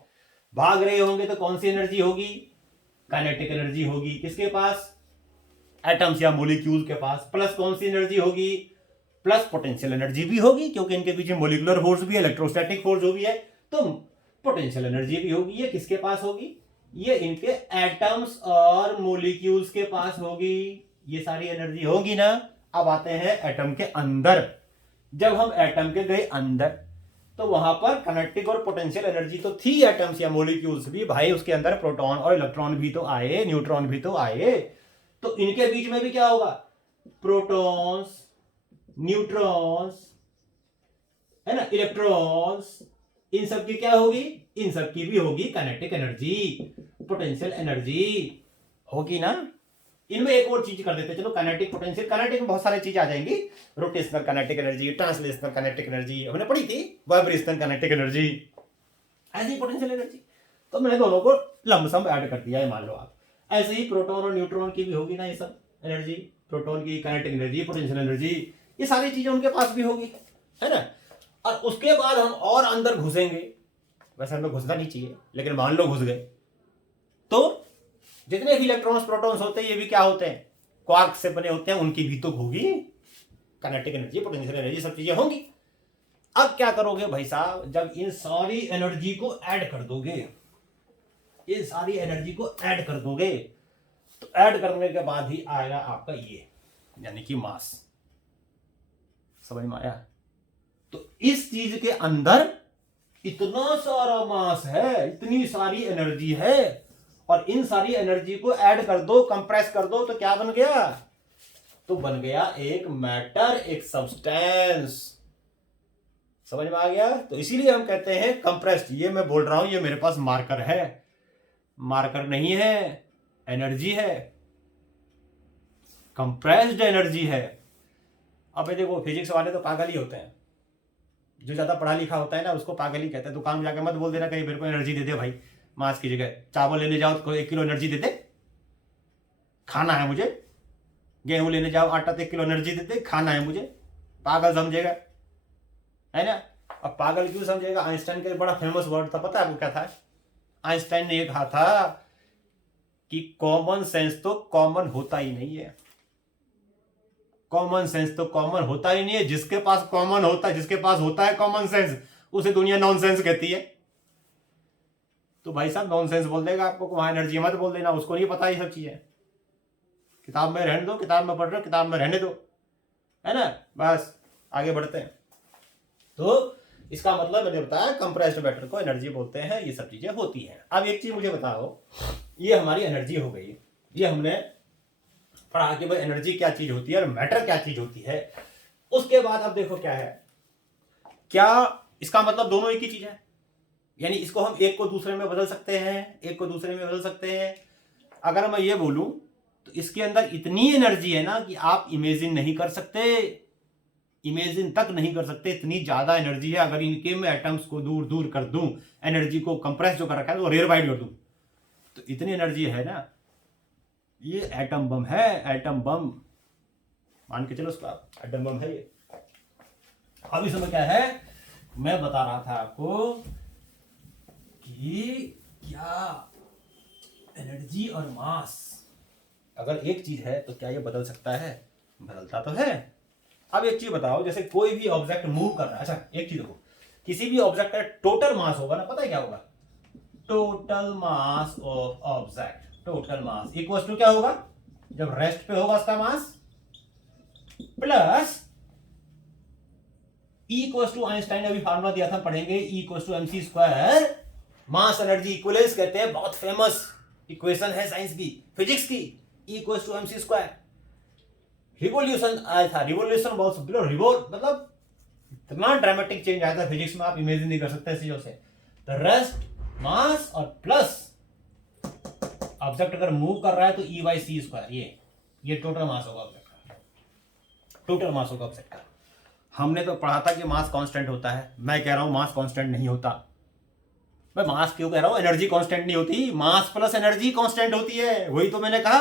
भाग रहे होंगे तो कौन सी एनर्जी होगी? काइनेटिक एनर्जी होगी। किसके पास? एटम्स या मॉलिक्यूल के पास। प्लस कौन सी एनर्जी होगी? प्लस पोटेंशियल एनर्जी भी होगी, क्योंकि इनके पीछे मॉलिक्यूलर फोर्स भी है, इलेक्ट्रोस्टैटिक फोर्स जो भी है, तो पोटेंशियल एनर्जी भी होगी। ये किसके पास होगी? ये इनके एटम्स और मॉलिक्यूल्स के पास होगी। ये सारी एनर्जी होगी ना। अब आते हैं एटम के अंदर। जब हम एटम के गए अंदर तो वहां पर काइनेटिक और पोटेंशियल एनर्जी तो थी, एटम्स या मॉलिक्यूल्स भी, भाई उसके अंदर प्रोटॉन और इलेक्ट्रॉन भी तो आए, न्यूट्रॉन भी तो आए। तो इनके बीच में भी क्या होगा? प्रोटॉन्स, न्यूट्रॉन्स, है ना, इलेक्ट्रॉन्स, इन सब की क्या होगी? इन सब की भी होगी काइनेटिक एनर्जी, पोटेंशियल एनर्जी होगी ना। इनमें एक और चीज कर देते, चलो काइनेटिक, पोटेंशियल, काइनेटिक में बहुत सारी चीज आ जाएंगी। Rotational kinetic energy, translational kinetic energy हमने पढ़ी थी, वाइब्रेशनल काइनेटिक एनर्जी, ऐसी पोटेंशियल एनर्जी। तो मैंने दोनों को लमसम ऐड कर दिया है, मान लो आप। ऐसे ही प्रोटॉन और न्यूट्रॉन की भी होगी ना ये सब एनर्जी, प्रोटॉन की काइनेटिक एनर्जी, पोटेंशियल एनर्जी, ये सारी चीजें उनके पास भी होगी, है ना। और उसके बाद हम और अंदर घुसेंगे, वैसे हमें घुसना नहीं चाहिए लेकिन मान लो घुस गए, तो जितने भी इलेक्ट्रॉन्स प्रोटॉन्स होते हैं ये भी क्या होते हैं, क्वार्क से बने होते हैं, उनकी भी तो होगी काइनेटिक एनर्जी, पोटेंशियल एनर्जी, सब चीजें होंगी। अब क्या करोगे भाई साहब, जब इन सारी एनर्जी को ऐड कर दोगे, इन सारी एनर्जी को ऐड कर दोगे, तो ऐड करने के बाद ही आएगा आपका ये, यानी कि मास। समझ में आया। तो इस चीज के अंदर इतना सारा मास है, इतनी सारी एनर्जी है, और इन सारी एनर्जी को ऐड कर दो, कंप्रेस कर दो, तो क्या बन गया, तो बन गया एक मैटर, एक सब्सटेंस। समझ में आ गया। तो इसीलिए हम कहते हैं कंप्रेस्ड। ये मैं बोल रहा हूं, ये मेरे पास मार्कर है, मार्कर नहीं है, एनर्जी है, कंप्रेस्ड एनर्जी है। अब देखो फिजिक्स वाले तो पागल ही होते हैं, जो ज्यादा पढ़ा लिखा होता है ना उसको पागल ही कहते हैं। दुकान में जाके मत बोल देना कहीं मेरे को एनर्जी दे दे भाई, मास की जगह चावल लेने जाओ तो 1 किलो एनर्जी दे दे, खाना है मुझे, गेहूं लेने जाओ आटा तो 1 किलो एनर्जी दे दे, खाना है मुझे। पागल समझेगा, है ना। अब पागल क्यों समझेगा, आइंस्टाइन का बड़ा फेमस वर्ड था, पता है आपको क्या था, आइंस्टाइन ने ये कहा था कि कॉमन सेंस तो कॉमन होता ही नहीं है, कॉमन सेंस तो कॉमन होता ही नहीं है, जिसके पास कॉमन होता है, जिसके पास होता है कॉमन सेंस, उसे दुनिया नॉनसेंस कहती है। तो भाई साहब नॉनसेंस बोल देगा आपको, वहां एनर्जी मत बोल देना, उसको नहीं पता ये सब चीजें, किताब में रहने दो, किताब में पढ़ रहे हो किताब में रहने दो, है ना। बस आगे बढ़ते हैं। तो इसका मतलब मैंने बताया कंप्रेस्ड मैटर को एनर्जी बोलते हैं, ये सब चीजें होती हैं। अब एक चीज मुझे बताओ, ये हमारी एनर्जी हो गई, ये हमने पढ़ा कि भाई एनर्जी क्या चीज होती है और मैटर क्या चीज होती है। उसके बाद अब देखो क्या है, क्या इसका मतलब दोनों एक ही चीज है, यानी इसको हम एक को दूसरे में बदल सकते हैं, एक को दूसरे में बदल सकते हैं। अगर मैं ये बोलूं तो इसके अंदर इतनी एनर्जी है ना कि आप इमेजिन नहीं कर सकते, इमेजिन तक नहीं कर सकते, इतनी ज्यादा एनर्जी है। अगर इनके में एटम्स को दूर दूर कर दूं, एनर्जी को कंप्रेस जो कर रखा है वो रेयर बाइट कर दूं, तो इतनी एनर्जी है ना, ये एटम बम है, एटम बम मान के चलो उसको आप, एटम बम है ये। अब इस समय क्या है, मैं बता रहा था आपको कि क्या एनर्जी और मास अगर एक चीज है तो क्या ये बदल सकता है, बदलता तो है। अब एक चीज बताओ, जैसे कोई भी ऑब्जेक्ट मूव कर रहा है, अच्छा एक चीज देखो, किसी भी ऑब्जेक्ट का टोटल मास होगा ना, पता है क्या होगा, total mass of object, total mass equal to क्या होगा, जब रेस्ट पे होगा उसका mass plus E equal to, Einstein ने अभी फार्मूला दिया था, पढ़ेंगे, E equal to mc square, mass energy equivalence कहते हैं, बहुत फेमस इक्वेशन है साइंस की, फिजिक्स की, E equal to mc square. Revolution आया था, रिवोल्यूशन बहुत मतलब इतना ड्रामेटिक चेंज आया था फिजिक्स में, आप इमेजिन नहीं कर सकते चीजों से। तो रेस्ट मास और प्लस ऑब्जेक्ट अगर मूव कर रहा है तो E बाई सी स्क्वायर, ये टोटल मास होगा ऑब्जेक्ट का, टोटल मास होगा ऑब्जेक्ट का। हमने तो पढ़ा था कि मास कांस्टेंट होता है, मैं कह रहा हूं मास कांस्टेंट नहीं होता। मैं मास क्यों कह रहा हूं, एनर्जी कांस्टेंट नहीं होती, मास प्लस एनर्जी कांस्टेंट होती है। वही तो मैंने कहा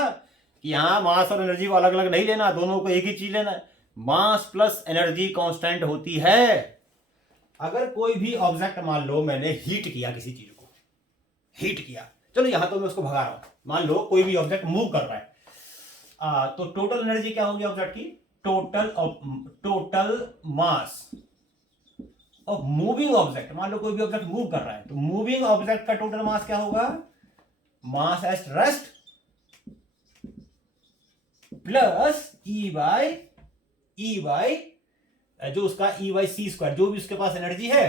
कि यहां मास और एनर्जी को अलग अलग नहीं लेना, दोनों को एक ही चीज लेना है, मास प्लस एनर्जी कांस्टेंट होती है। अगर कोई भी ऑब्जेक्ट, मान लो मैंने हीट किया किसी चीज को, हीट किया, चलो यहां तो मैं उसको भगा रहा हूं, मान लो कोई भी ऑब्जेक्ट मूव कर रहा है, तो टोटल एनर्जी क्या होगी ऑब्जेक्ट की, total mass of moving object. मान लो कोई भी ऑब्जेक्ट मूव कर रहा है तो मूविंग ऑब्जेक्ट का टोटल मास क्या होगा, मास at rest plus E by जो उसका ई बाई सी स्क्वायर, जो भी उसके पास एनर्जी है,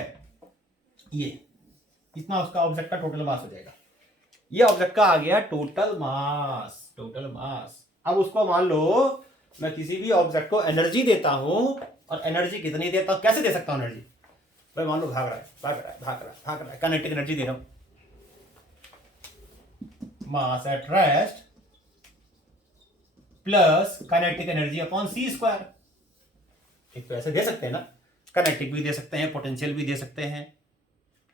ये इतना उसका ऑब्जेक्ट का टोटल मास हो जाएगा। ये ऑब्जेक्ट का आ गया टोटल मास, टोटल मास। अब उसको मान लो मैं किसी भी ऑब्जेक्ट को एनर्जी देता हूं, और एनर्जी कितनी देता हूं, कैसे दे सकता हूं एनर्जी, भाई मान लो भाग रहा है, काइनेटिक एनर्जी दे रहा हूं, mass at rest plus kinetic energy upon C square. एक तो ऐसे दे सकते हैं ना, काइनेटिक भी दे सकते हैं, पोटेंशियल भी दे सकते हैं,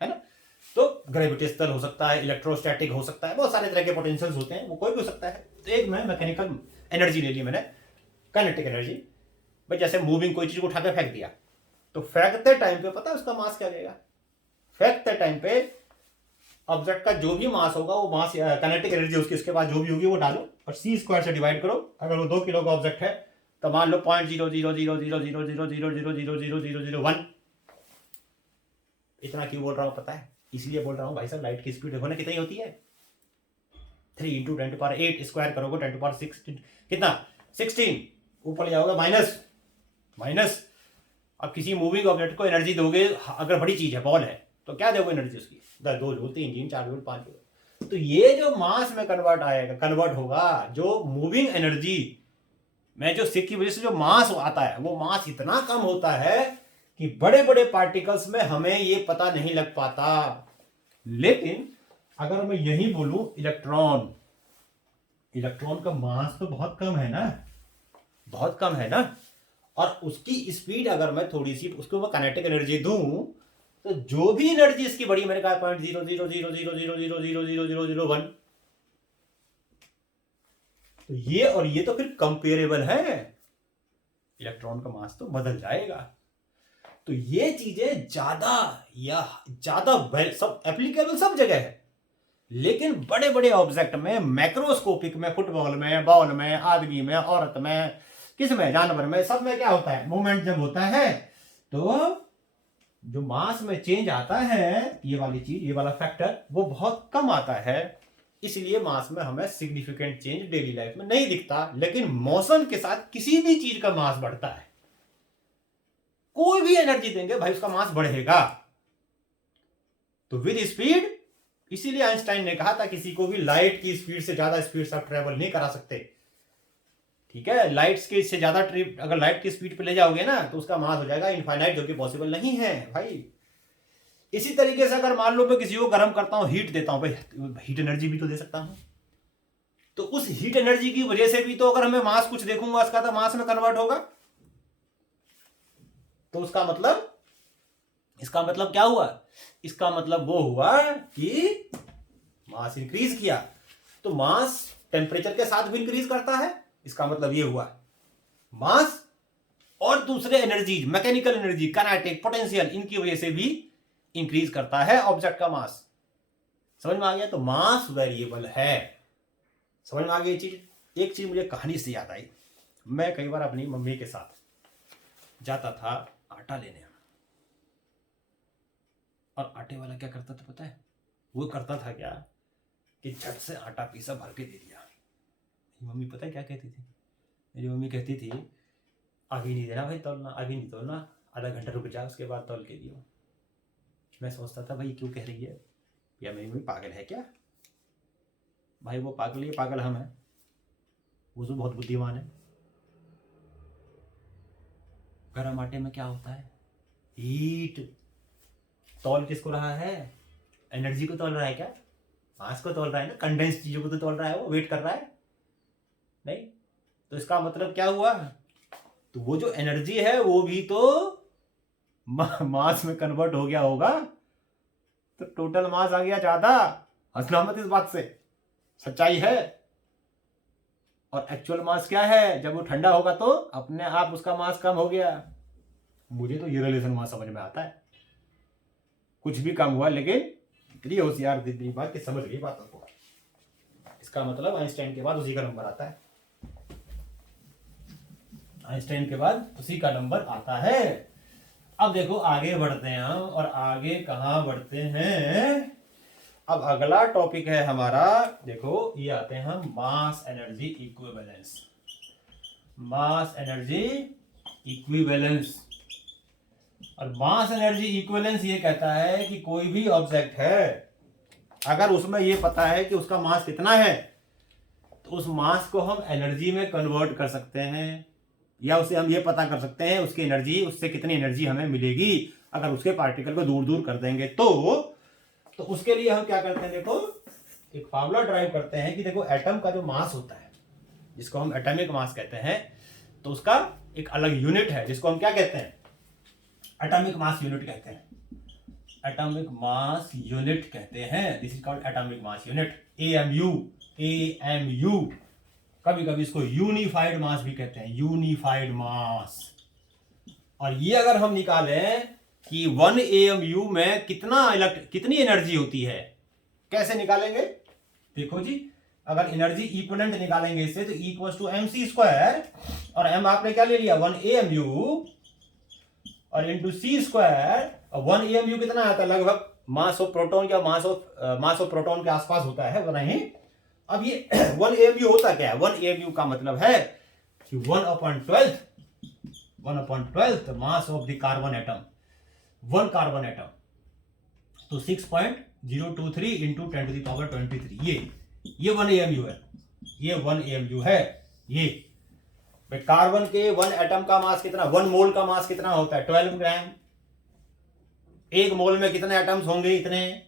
है ना। तो ग्रेविटेशनल हो सकता है, इलेक्ट्रोस्टैटिक हो सकता है, बहुत सारे तरह के पोटेंशियल्स होते हैं, वो कोई भी हो सकता है। तो एक मैं मैकेनिकल एनर्जी ले ली मैंने, काइनेटिक एनर्जी। भाई जैसे मूविंग कोई चीज को उठा के फेंक दिया, तो फेंकते टाइम पे पता है उसका मास क्या लगेगा? फेंकते टाइम पे ऑब्जेक्ट का जो भी मास होगा वो मास काइनेटिक एनर्जी उसकी इसके बाद जो भी होगी वो डालो और सी स्क्वायर से डिवाइड करो। अगर वो 2 किलो का ऑब्जेक्ट है तो मान लो 0.0000000000001 इतना क्यों बोल रहा हूं पता है? इसलिए बोल रहा हूं भाई साहब, लाइट की स्पीड देखो ना कितनी होती है, 3 × 10⁸ स्क्वायर करोगे 10⁶ कितना 16, ऊपर जाओगे माइनस। अब किसी मूविंग ऑब्जेक्ट को एनर्जी दोगे, अगर बड़ी चीज है, बॉल है, तो क्या दोगे एनर्जी उसकी? 2 जूल, 3 जूल, 4 जूल, 5 जूल। तो ये जो मास में कन्वर्ट होगा, जो मूविंग एनर्जी में जो सिक की वजह से जो मास आता है, वो मास इतना कम होता है कि बड़े बड़े पार्टिकल्स में हमें ये पता नहीं लग पाता। लेकिन अगर मैं यही बोलूं इलेक्ट्रॉन का मास तो बहुत कम है ना, और उसकी स्पीड अगर मैं थोड़ी सी उसको मैं काइनेटिक एनर्जी दूं, तो जो भी एनर्जी इसकी बड़ी, मैंने कहा 0.00000000001, तो ये और ये तो फिर कंपेरेबल है, इलेक्ट्रॉन का मास तो बदल जाएगा। तो ये चीजें ज्यादा सब एप्लीकेबल सब जगह है, लेकिन बड़े बड़े ऑब्जेक्ट में, मैक्रोस्कोपिक में, फुटबॉल में, बॉल में, आदमी में, औरत में, किस में, जानवर में, सब में क्या होता है? मूवमेंट जब होता है तो जो मास में चेंज आता है, ये वाली चीज, ये वाला फैक्टर वो बहुत कम आता है, इसलिए मास में हमें सिग्निफिकेंट चेंज डेली लाइफ में नहीं दिखता। लेकिन मौसम के साथ किसी भी चीज का मास बढ़ता है, कोई भी एनर्जी देंगे भाई उसका मास बढ़ेगा, तो विद स्पीड। इसीलिए आइंस्टाइन ने कहा था किसी को भी लाइट की स्पीड से ज्यादा स्पीड से आप ट्रेवल नहीं करा सकते, ठीक है? लाइट के से ज्यादा ट्रिप अगर लाइट की स्पीड पे ले जाओगे ना, तो उसका मास हो जाएगा इनफाइनाइट, जो कि पॉसिबल नहीं है भाई। इसी तरीके से अगर मान लो मैं किसी को गर्म करता हूं, हीट देता हूं, भाई हीट एनर्जी भी तो दे सकता हूं, तो उस हीट एनर्जी की वजह से भी तो अगर मैं मास कुछ देखूंगा उसका, तो मास में कन्वर्ट होगा। तो इसका मतलब क्या हुआ? इसका मतलब वो हुआ कि मास इंक्रीज किया, तो मास टेम्परेचर के साथ भी इंक्रीज करता है। इसका मतलब ये हुआ मास और दूसरे energy, mechanical energy, kinetic, potential, इनकी वजह से भी इंक्रीज करता है ऑब्जेक्ट का मास। समझ में आ गया? तो मास वेरिएबल है। समझ में आ गई ये चीज? एक चीज मुझे कहानी से याद आई। मैं कई बार अपनी मम्मी के साथ जाता था आटा लेने, और आटे वाला क्या करता था पता है? वो करता था क्या कि झट से आटा पीसा भर के दे दिया। मम्मी पता है क्या कहती थी? मेरी मम्मी कहती थी अभी नहीं देना भाई, तौलना अभी नहीं तौलना, आधा घंटा रुक जा, उसके बाद तौल के दियो। मैं सोचता था भाई क्यों कह रही है, या मेरी मम्मी पागल है क्या? भाई वो पागल, ये पागल हम है, वो तो बहुत बुद्धिमान है। गर्म आटे में क्या होता है? हीट। तौल किसको रहा है? एनर्जी को तौल रहा है क्या? मास को तौल रहा है ना, कंडेंस चीजों को तो तौल रहा है, वो वेट कर रहा है नहीं। तो इसका मतलब क्या हुआ? तो वो जो एनर्जी है वो भी तो मास में कन्वर्ट हो गया होगा, तो टोटल मास आ गया ज्यादा। हंसना मत इस बात से, सच्चाई है। और एक्चुअल मास क्या है? जब वो ठंडा होगा तो अपने आप उसका मास कम हो गया। मुझे तो ये रिलेशन वहां समझ में आता है, कुछ भी कम हुआ, लेकिन इतनी होशियार दीदी बात कि समझ गई बातों को। इसका मतलब आइंस्टाइन के बाद उसी का नंबर आता है, आइंस्टाइन के बाद उसी का नंबर आता है। अब देखो आगे बढ़ते हैं हम, और आगे कहां बढ़ते हैं? अब अगला टॉपिक है हमारा, देखो ये आते हैं हम मास एनर्जी इक्विवेलेंस। मास एनर्जी इक्विवेलेंस, और मास एनर्जी इक्विवेलेंस ये कहता है कि कोई भी ऑब्जेक्ट है, अगर उसमें ये पता है कि उसका मास कितना है, तो उस मास को हम एनर्जी में कन्वर्ट कर सकते हैं, या उसे हम ये पता कर सकते हैं उसकी एनर्जी, उससे कितनी एनर्जी हमें मिलेगी अगर उसके पार्टिकल को दूर दूर कर देंगे। तो उसके लिए हम क्या करते हैं, देखो एक फार्मूला ड्राइव करते हैं कि देखो एटम का जो मास होता है, जिसको हम एटॉमिक मास कहते हैं, तो उसका एक अलग यूनिट है जिसको हम क्या कहते हैं? एटॉमिक मास यूनिट कहते हैं। एटॉमिक मास यूनिट कहते हैं। This is called atomic mass unit, AMU. AMU, कभी कभी इसको यूनिफाइड मास भी कहते हैं, यूनिफाइड मास। और ये अगर हम निकालें कि 1 AMU में कितनी एनर्जी होती है, कैसे निकालेंगे? देखो जी, अगर एनर्जी इक्विवेलेंट निकालेंगे इससे तो इक्वल टू mc², और m आपने क्या ले लिया 1 AMU, और इंटू c²। 1 AMU कितना आता है? लगभग मास ऑफ प्रोटॉन या मास ऑफ प्रोटॉन के आसपास होता है, बना ही। अब ये 1 AMU होता क्या है? 1 AMU का मतलब है कि 1/12 mass of the carbon atom, 1 carbon atom, तो 6.023 इंटू 10⁻23। ये 1 AMU है, ये 1 AMU है। ये कार्बन के 1 एटम का मास कितना, 1 मोल का मास कितना होता है? 12 ग्राम। 1 मोल में कितने एटम्स होंगे? इतने।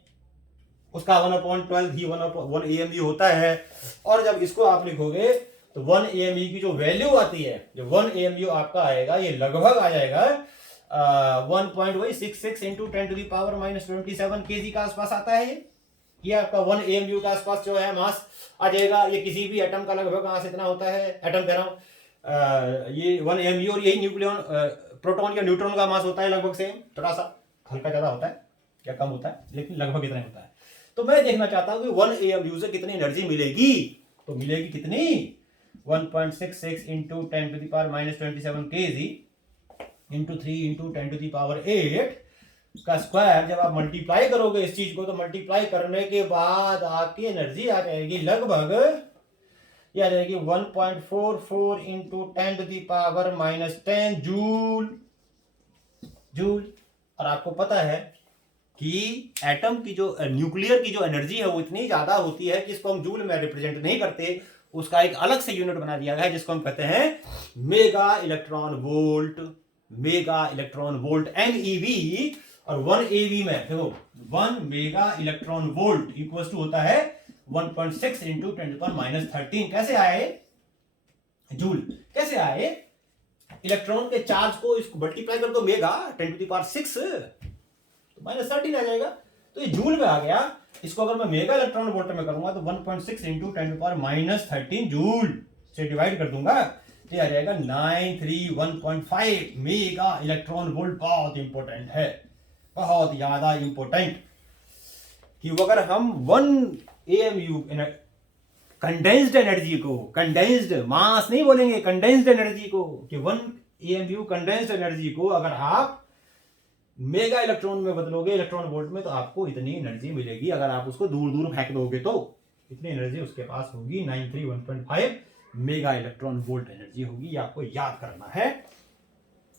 उसका 1/12 ही 1 AMU होता है। और जब इसको आप लिखोगे तो 1 AMU की जो वैल्यू आती है, जो 1 AMU आपका आएगा, ये लगभग आ जाएगा 1.66 इंटू 10⁻27 kg का आसपास आता है। ये आपका 1 AMU का आसपास जो है मास आ जाएगा। ये किसी भी एटम का लगभग मास इतना होता है, एटम कह रहा हूं, ये 1 AMU, और यही न्यूक्लियन, प्रोटॉन या न्यूट्रॉन का मास होता है लगभग सेम, थोड़ा सा हल्का ज्यादा होता है या कम होता है, लेकिन लगभग इतना होता है। तो मैं देखना चाहता हूं कि 1 AMU से कितनी एनर्जी मिलेगी। तो मिलेगी कितनी? 1.66 इंटू 10⁻27 kg इंटू 3 इंटू 10⁸ का स्क्वायर। जब आप मल्टीप्लाई करोगे इस चीज को, तो मल्टीप्लाई करने के बाद आपकी एनर्जी आ जाएगी लगभग, ये आ जाएगी 1.44 इंटू 10⁻10 जूल। और आपको पता है कि एटम की जो न्यूक्लियर की जो एनर्जी है वो इतनी ज्यादा होती है कि इसको हम जूल में रिप्रेजेंट नहीं करते, उसका एक अलग से यूनिट बना दिया गया है जिसको हम कहते हैं mega electron volt. Mega electron volt, MEV। और 1 AV में देखो 1 mega electron volt equal to होता है 1.6 इंटू 10⁻13। कैसे आए? जूल। कैसे आए? इलेक्ट्रॉन के चार्ज को इसको मल्टीप्लाई कर दो मेगा 10⁻6 तो -13 आ जाएगा। तो ये जूल में आ गया। इसको अगर मैं मेगा इलेक्ट्रॉन वोल्ट में करूंगा तो 1.6 इंटू 10⁻13 जूल से डिवाइड कर दूंगा, तो आ जाएगा 931.5 मेगा इलेक्ट्रॉन वोल्ट। बहुत इंपॉर्टेंट है, बहुत ज्यादा इंपॉर्टेंट, कि अगर हम 1 AMU कंडेंस्ड एनर्जी को, कंडेंस्ड मास नहीं बोलेंगे, कंडेंस्ड एनर्जी को, कि 1 AMU कंडेंस्ड एनर्जी को अगर आप मेगा इलेक्ट्रॉन में बदलोगे, इलेक्ट्रॉन वोल्ट में, तो आपको इतनी एनर्जी मिलेगी। अगर आप उसको दूर दूर फेंक दोगे तो इतनी एनर्जी उसके पास होगी, 931.5 मेगा इलेक्ट्रॉन वोल्ट एनर्जी होगी। ये आपको याद करना है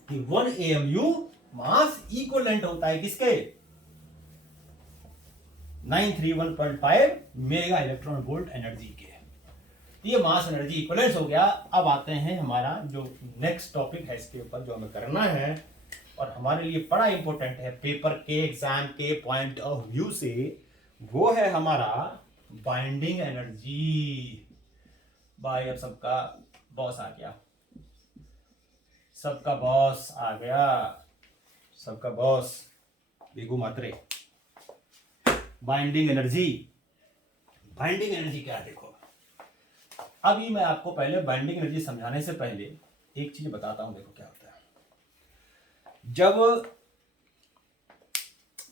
कि 1 AMU मास इक्विवेलेंट होता है किसके? 931.5 मेगा इलेक्ट्रॉन वोल्ट एनर्जी के। ये मास एनर्जी इक्विवेलेंस हो गया। अब आते हैं हमारा जो नेक्स्ट टॉपिक है इसके ऊपर जो हमें करना है, और हमारे लिए बड़ा इंपॉर्टेंट है पेपर के एग्जाम के पॉइंट ऑफ व्यू से, वो है हमारा बाइंडिंग एनर्जी। भाई अब सबका बॉस आ गया, सबका बॉस आ गया, सबका बॉस बिगू मात्रे। बाइंडिंग एनर्जी, बाइंडिंग एनर्जी क्या है? देखो, अभी मैं आपको पहले बाइंडिंग एनर्जी समझाने से पहले एक चीज बताता हूं। देखो क्या होता है, जब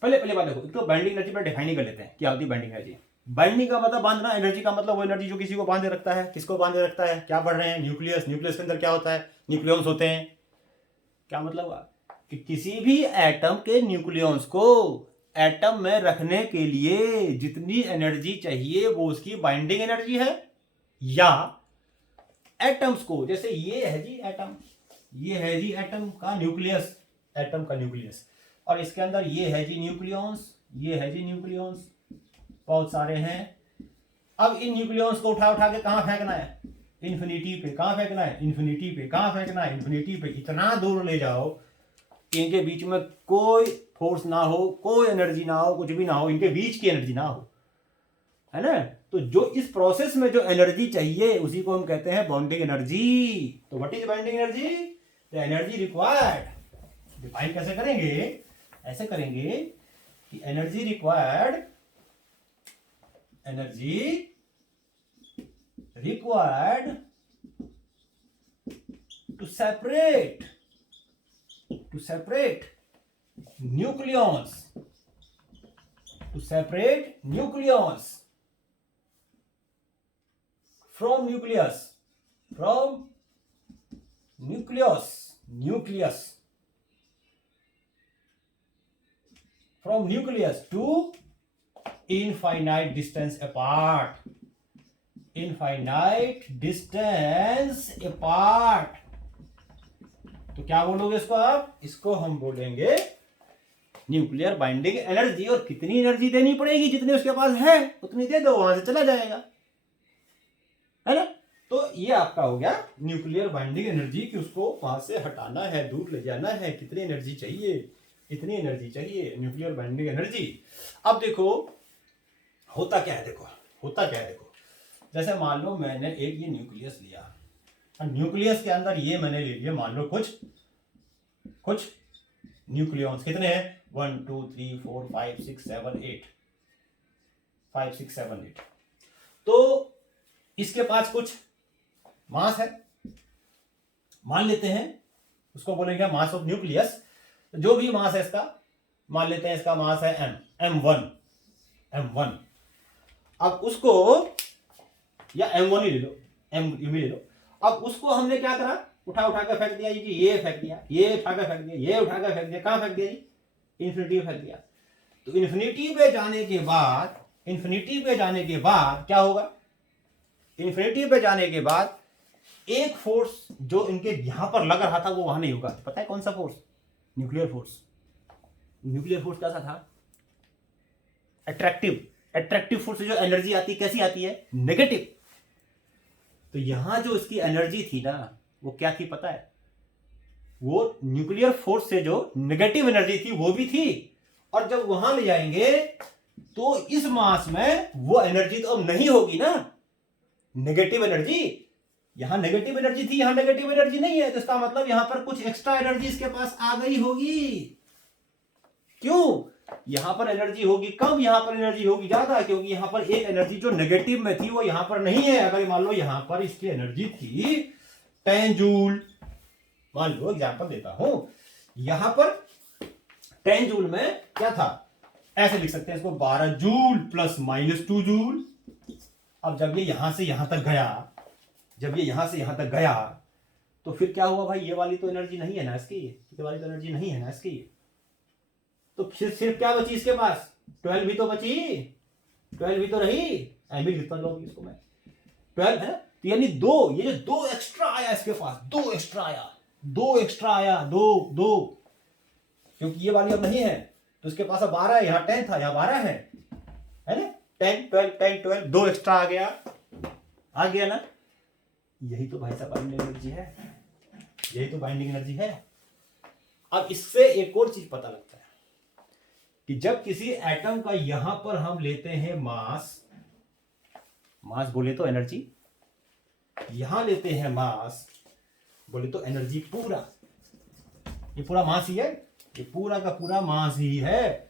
पहले बात देखो, एक तो बाइंडिंग एनर्जी पर डिफाइन कर लेते हैं क्या होती है बाइंडिंग एनर्जी। बाइंडिंग का मतलब बांधना, एनर्जी का मतलब वो एनर्जी जो किसी को बांधे रखता है। किसको बांधे रखता है? क्या पढ़ रहे हैं? न्यूक्लियस। न्यूक्लियस के अंदर क्या होता है? न्यूक्लियॉन्स होते हैं। क्या मतलब हुआ कि किसी भी एटम के न्यूक्लियॉन्स को एटम में रखने के लिए जितनी एनर्जी चाहिए वो उसकी बाइंडिंग एनर्जी है। या एटम्स को, जैसे ये है जी एटम, ये है जी एटम का न्यूक्लियस, एटम का न्यूक्लियस, और इसके अंदर ये है जी न्यूक्लियॉन्स, ये है जी न्यूक्लियॉन्स, बहुत सारे हैं। अब इन न्यूक्लियॉन्स को उठा उठा के कहां फेंकना है? इन्फिनिटी पे। कहां फेंकना है? इन्फिनिटी पे। कहां फेंकना है? इन्फिनिटी पे। इतना दूर ले जाओ कि इनके बीच में कोई फोर्स ना हो, कोई एनर्जी ना हो, कुछ भी ना हो, इनके बीच की एनर्जी ना हो, है ना। तो जो इस प्रोसेस में जो एनर्जी चाहिए उसी को हम कहते हैं बाउंडिंग एनर्जी। तो what is binding energy? The energy required. Define कैसे करेंगे? ऐसे करेंगे कि energy required to separate nucleons from nucleus to infinite distance apart. तो क्या बोलोगे इसको आप? इसको हम बोलेंगे न्यूक्लियर बाइंडिंग एनर्जी। और कितनी एनर्जी देनी पड़ेगी? जितनी उसके पास है उतनी दे दो, वहां से चला जाएगा, है ना। तो ये आपका हो गया न्यूक्लियर बाइंडिंग एनर्जी, कि उसको वहां से हटाना है, दूर ले जाना है, कितनी एनर्जी चाहिए, इतनी एनर्जी चाहिए, न्यूक्लियर बाइंडिंग एनर्जी। अब देखो होता क्या है, देखो जैसे मान लो मैंने एक ये न्यूक्लियस लिया, और न्यूक्लियस के अंदर ये मैंने ले लिया मान लो कुछ न्यूक्लियॉन्स। कितने हैं? 1 2 3 4 5 6 7 8 5 6 7 8। तो इसके पास कुछ मास है, मान लेते हैं उसको बोलेंगे मास ऑफ न्यूक्लियस। जो भी मास है इसका, मान लेते हैं इसका मास है m1। अब उसको, या m1 ही ले लो, m भी ले लो। अब उसको हमने क्या करा, उठा के फेंक दिया जी, ये फेंक दिया, ये उठा के फेंक दिया, ये उठा के फेंक दिया। कहां फेंक दिया जी? इन्फिनिटी फेंक दिया। तो इन्फिनिटी पे जाने के बाद क्या होगा? इन्फिनिटी पे जाने के बाद एक फोर्स जो इनके यहां पर लग रहा था वो वहां नहीं होगा। पता है कौन सा फोर्स? न्यूक्लियर फोर्स कैसा था? अट्रैक्टिव फोर्स से जो एनर्जी आती है कैसी आती है? नेगेटिव। तो यहां जो इसकी एनर्जी थी ना, वो क्या थी पता है? वो न्यूक्लियर फोर्स से जो नेगेटिव एनर्जी थी वो भी थी। और जब वहां ले जाएंगे तो इस मास में वो एनर्जी तो अब नहीं होगी ना, नेगेटिव एनर्जी। यहां नेगेटिव एनर्जी थी, यहां नेगेटिव एनर्जी नहीं है। तो इसका मतलब यहां पर कुछ एक्स्ट्रा एनर्जी इसके पास आ गई होगी। क्यों? यहां पर एनर्जी होगी कम, यहां पर एनर्जी होगी ज्यादा, क्योंकि यहां पर एक एनर्जी जो नेगेटिव में थी वो यहां पर नहीं है। अगर मान लो यहां पर इसकी एनर्जी थी 10 जूल, मान लो एग्जांपल देता हूं, यहां पर 10 जूल में क्या था? ऐसे लिख सकते हैं इसको 12 जूल प्लस -2 जूल। अब जब ये यहां से यहां तक गया, तो फिर क्या हुआ भाई? ये वाली तो एनर्जी नहीं है ना इसकी, ये वाली तो एनर्जी नहीं है ना इसकी। तो फिर सिर्फ क्या बची इसके पास? 12 भी तो बची, 12 भी तो रही। भी लिखता जाऊंगी इसको मैं, 12 है। तो यानी ये जो 2 एक्स्ट्रा आया इसके पास, 2 एक्स्ट्रा आया, 2 क्योंकि ये वाली अब नहीं है। तो इसके पास अब 12 है, यहाँ 10 था, यहाँ 12 है ना। 10 12 2 एक्स्ट्रा आ गया ना। यही तो भाई साहब बाइंडिंग एनर्जी है। अब इससे एक और चीज पता लगता है कि जब किसी एटम का यहां पर हम लेते हैं मास बोले तो एनर्जी, यहां लेते हैं मास बोले तो एनर्जी, ये पूरा मास ही है, ये पूरा का पूरा मास ही है।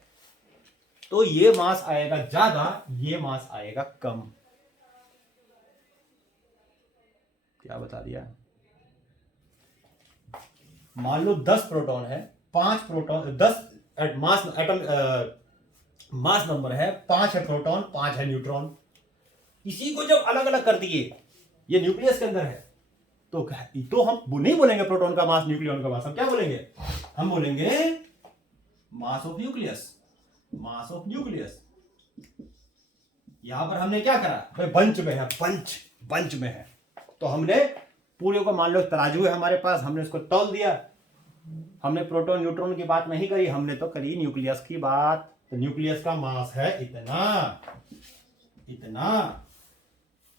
तो ये मास आएगा ज्यादा, ये मास आएगा कम। क्या बता दिया? मान लो 10 प्रोटॉन है, 5 प्रोटॉन, 10 मास नंबर है, 5 है प्रोटॉन, 5 है न्यूट्रॉन। इसी को जब अलग अलग कर दिए, ये न्यूक्लियस के अंदर है, तो हम नहीं बोलेंगे प्रोटॉन का मास, न्यूक्लियन का मास। हम क्या बोलेंगे? हम बोलेंगे मास ऑफ न्यूक्लियस। यहां पर हमने क्या करा भाई? बंच में है, तो हमने पूरे को, मान लो तराजू है हमारे पास, हमने उसको तौल दिया। हमने प्रोटॉन न्यूट्रॉन की बात नहीं करी, हमने तो करी न्यूक्लियस की बात। तो न्यूक्लियस का मास है इतना,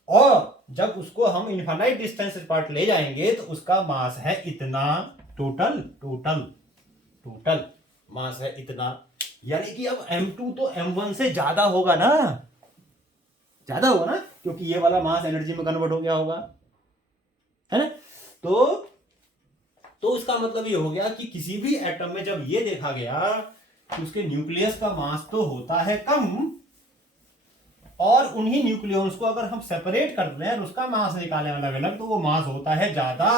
और जब उसको हम इनफाइनाइट डिस्टेंस पार्ट ले जाएंगे तो उसका मास है इतना। टोटल मास है इतना। यानी कि अब M2 तो M1 से ज्यादा होगा ना, क्योंकि ये वाला मास एनर्जी में कन्वर्ट हो गया होगा, है ना। तो इसका मतलब ये हो गया कि किसी भी एटम में जब ये देखा गया तो उसके न्यूक्लियस का मास तो होता है कम, और उन्हीं न्यूक्लियॉन्स को अगर हम सेपरेट कर दें और उसका मास निकालें अलग अलग, तो वो मास होता है ज्यादा।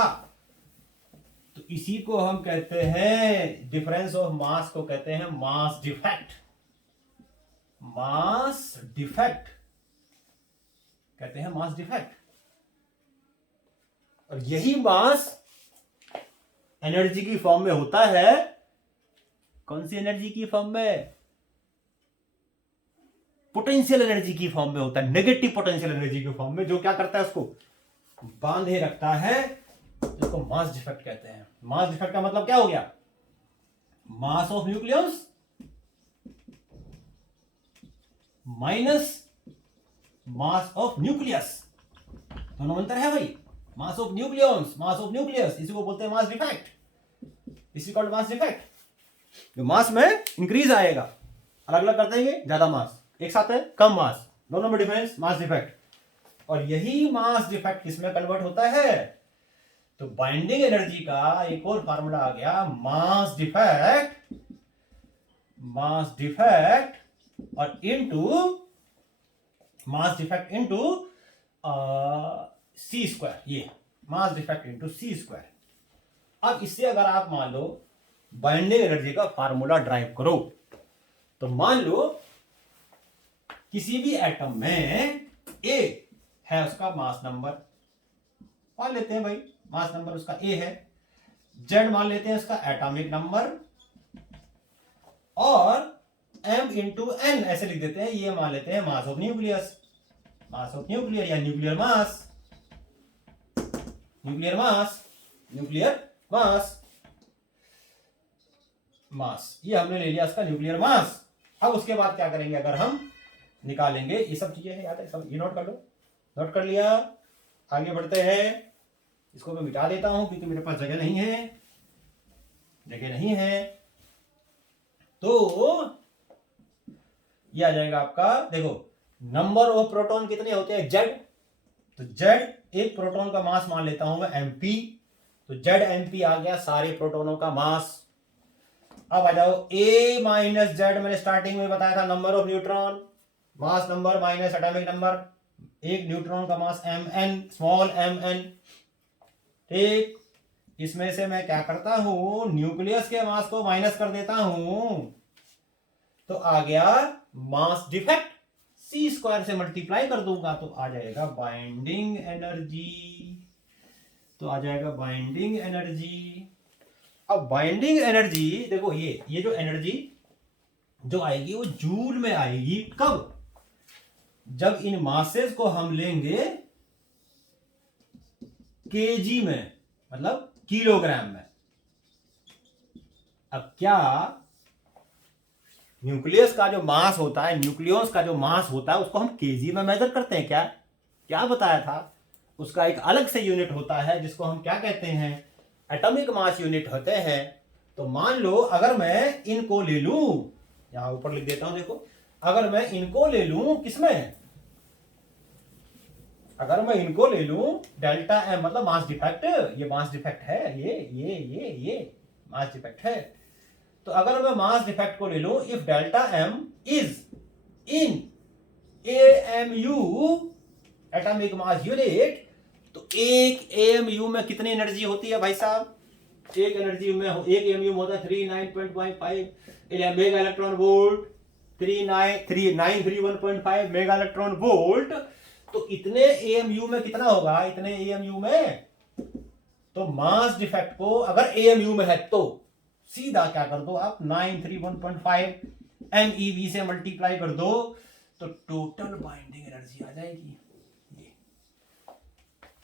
तो इसी को हम कहते हैं, डिफरेंस ऑफ मास को कहते हैं मास डिफेक्ट। मास डिफेक्ट कहते हैं, मास डिफेक्ट। और यही मास एनर्जी की फॉर्म में होता है। कौन सी एनर्जी की फॉर्म में? पोटेंशियल एनर्जी की फॉर्म में होता है, नेगेटिव पोटेंशियल एनर्जी की फॉर्म में, जो क्या करता है उसको बांधे रखता है, जिसको मास डिफेक्ट कहते हैं। मास डिफेक्ट का मतलब क्या हो गया? मास of nucleus minus mass of nucleus, दोनों अंतर है भाई। मास of nucleus, mass of nucleus, इसी को बोलते हैं मास डिफेक्ट, इसी कॉल्ड मास डिफेक्ट। जो मास में इंक्रीज आएगा, अलग अलग कर देंगे ज्यादा मास, एक साथ है कम मास, दोनों में डिफरेंस, मास डिफेक्ट। और यही मास डिफेक्ट किसमें कन्वर्ट होता है? तो बाइंडिंग एनर्जी का एक और फार्मूला आ गया, मास डिफेक्ट, मास डिफेक्ट और इनटू मास डिफेक्ट इनटू सी स्क्वायर, ये मास डिफेक्ट इनटू सी स्क्वायर। अब इससे अगर आप मान लो बाइंडिंग एनर्जी का फार्मूला ड्राइव करो, तो मान लो किसी भी एटम में ए है, उसका मास नंबर मान लेते हैं भाई, मास नंबर उसका ए है। जेड मान लेते हैं उसका एटॉमिक नंबर, और m इंटू एन ऐसे लिख देते हैं, ये मान लेते हैं mass of nucleus, mass of nuclear या nuclear mass, nuclear mass, nuclear mass, mass, ये हमने ले लिया इसका न्यूक्लियर मास। अब उसके बाद क्या करेंगे? अगर हम निकालेंगे, ये सब चीजें हैं, याद है सब, ये नोट कर लो, नोट कर लिया, आगे बढ़ते हैं। इसको मैं मिटा देता हूं क्योंकि मेरे पास जगह नहीं है, जगह नहीं है। तो ये आ जाएगा आपका, देखो नंबर ऑफ प्रोटॉन कितने होते हैं? जेड, तो जेड, एक प्रोटॉन का मास मान लेता हूं मैं एमपी, तो जेड एमपी आ गया सारे प्रोटॉनों का मास। अब आ जाओ ए माइनस जेड, मैंने स्टार्टिंग में बताया था number of neutron, mass number minus atomic number, एक न्यूट्रॉन का mass M N, small M N. ठीक, इसमें से मैं क्या करता हूं, न्यूक्लियस के मास को माइनस कर देता हूं, तो आ गया मास डिफेक्ट, सी स्क्वायर से मल्टीप्लाई कर दूंगा तो आ जाएगा बाइंडिंग एनर्जी, तो आ जाएगा बाइंडिंग एनर्जी। अब बाइंडिंग एनर्जी देखो, ये जो एनर्जी जो आएगी वो जूल में आएगी। कब? जब इन मासेस को हम लेंगे केजी में, मतलब किलोग्राम में। अब क्या न्यूक्लियस का जो मास होता है, न्यूक्लियस का जो मास होता है, उसको हम केजी में मेजर करते हैं क्या? क्या बताया था? उसका एक अलग से यूनिट होता है जिसको हम क्या कहते हैं? एटॉमिक मास यूनिट होते हैं। तो मान लो अगर मैं इनको ले लूं, यहां ऊपर लिख देता हूं, देखो, अगर मैं इनको ले लूं किसमें, अगर मैं इनको ले लूं डेल्टा एम, मतलब मास डिफेक्ट, ये मास डिफेक्ट है, ये मास डिफेक्ट है। तो अगर मैं मास डिफेक्ट को ले लूं, if delta M is in AMU, atomic mass unit, तो एक एएमयू में कितनी एनर्जी होती है भाई साहब? एक एनर्जी में, एक एएमयू में होता है 39.55 mega electron volt, 3931.5 mega electron volt. तो इतने एएमयू में कितना होगा? इतने एएमयू में, तो मास डिफेक्ट को अगर एएमयू में है तो सीधा क्या कर दो आप, 931.5 MeV से मल्टीप्लाई कर दो, तो टोटल बाइंडिंग एनर्जी आ जाएगी।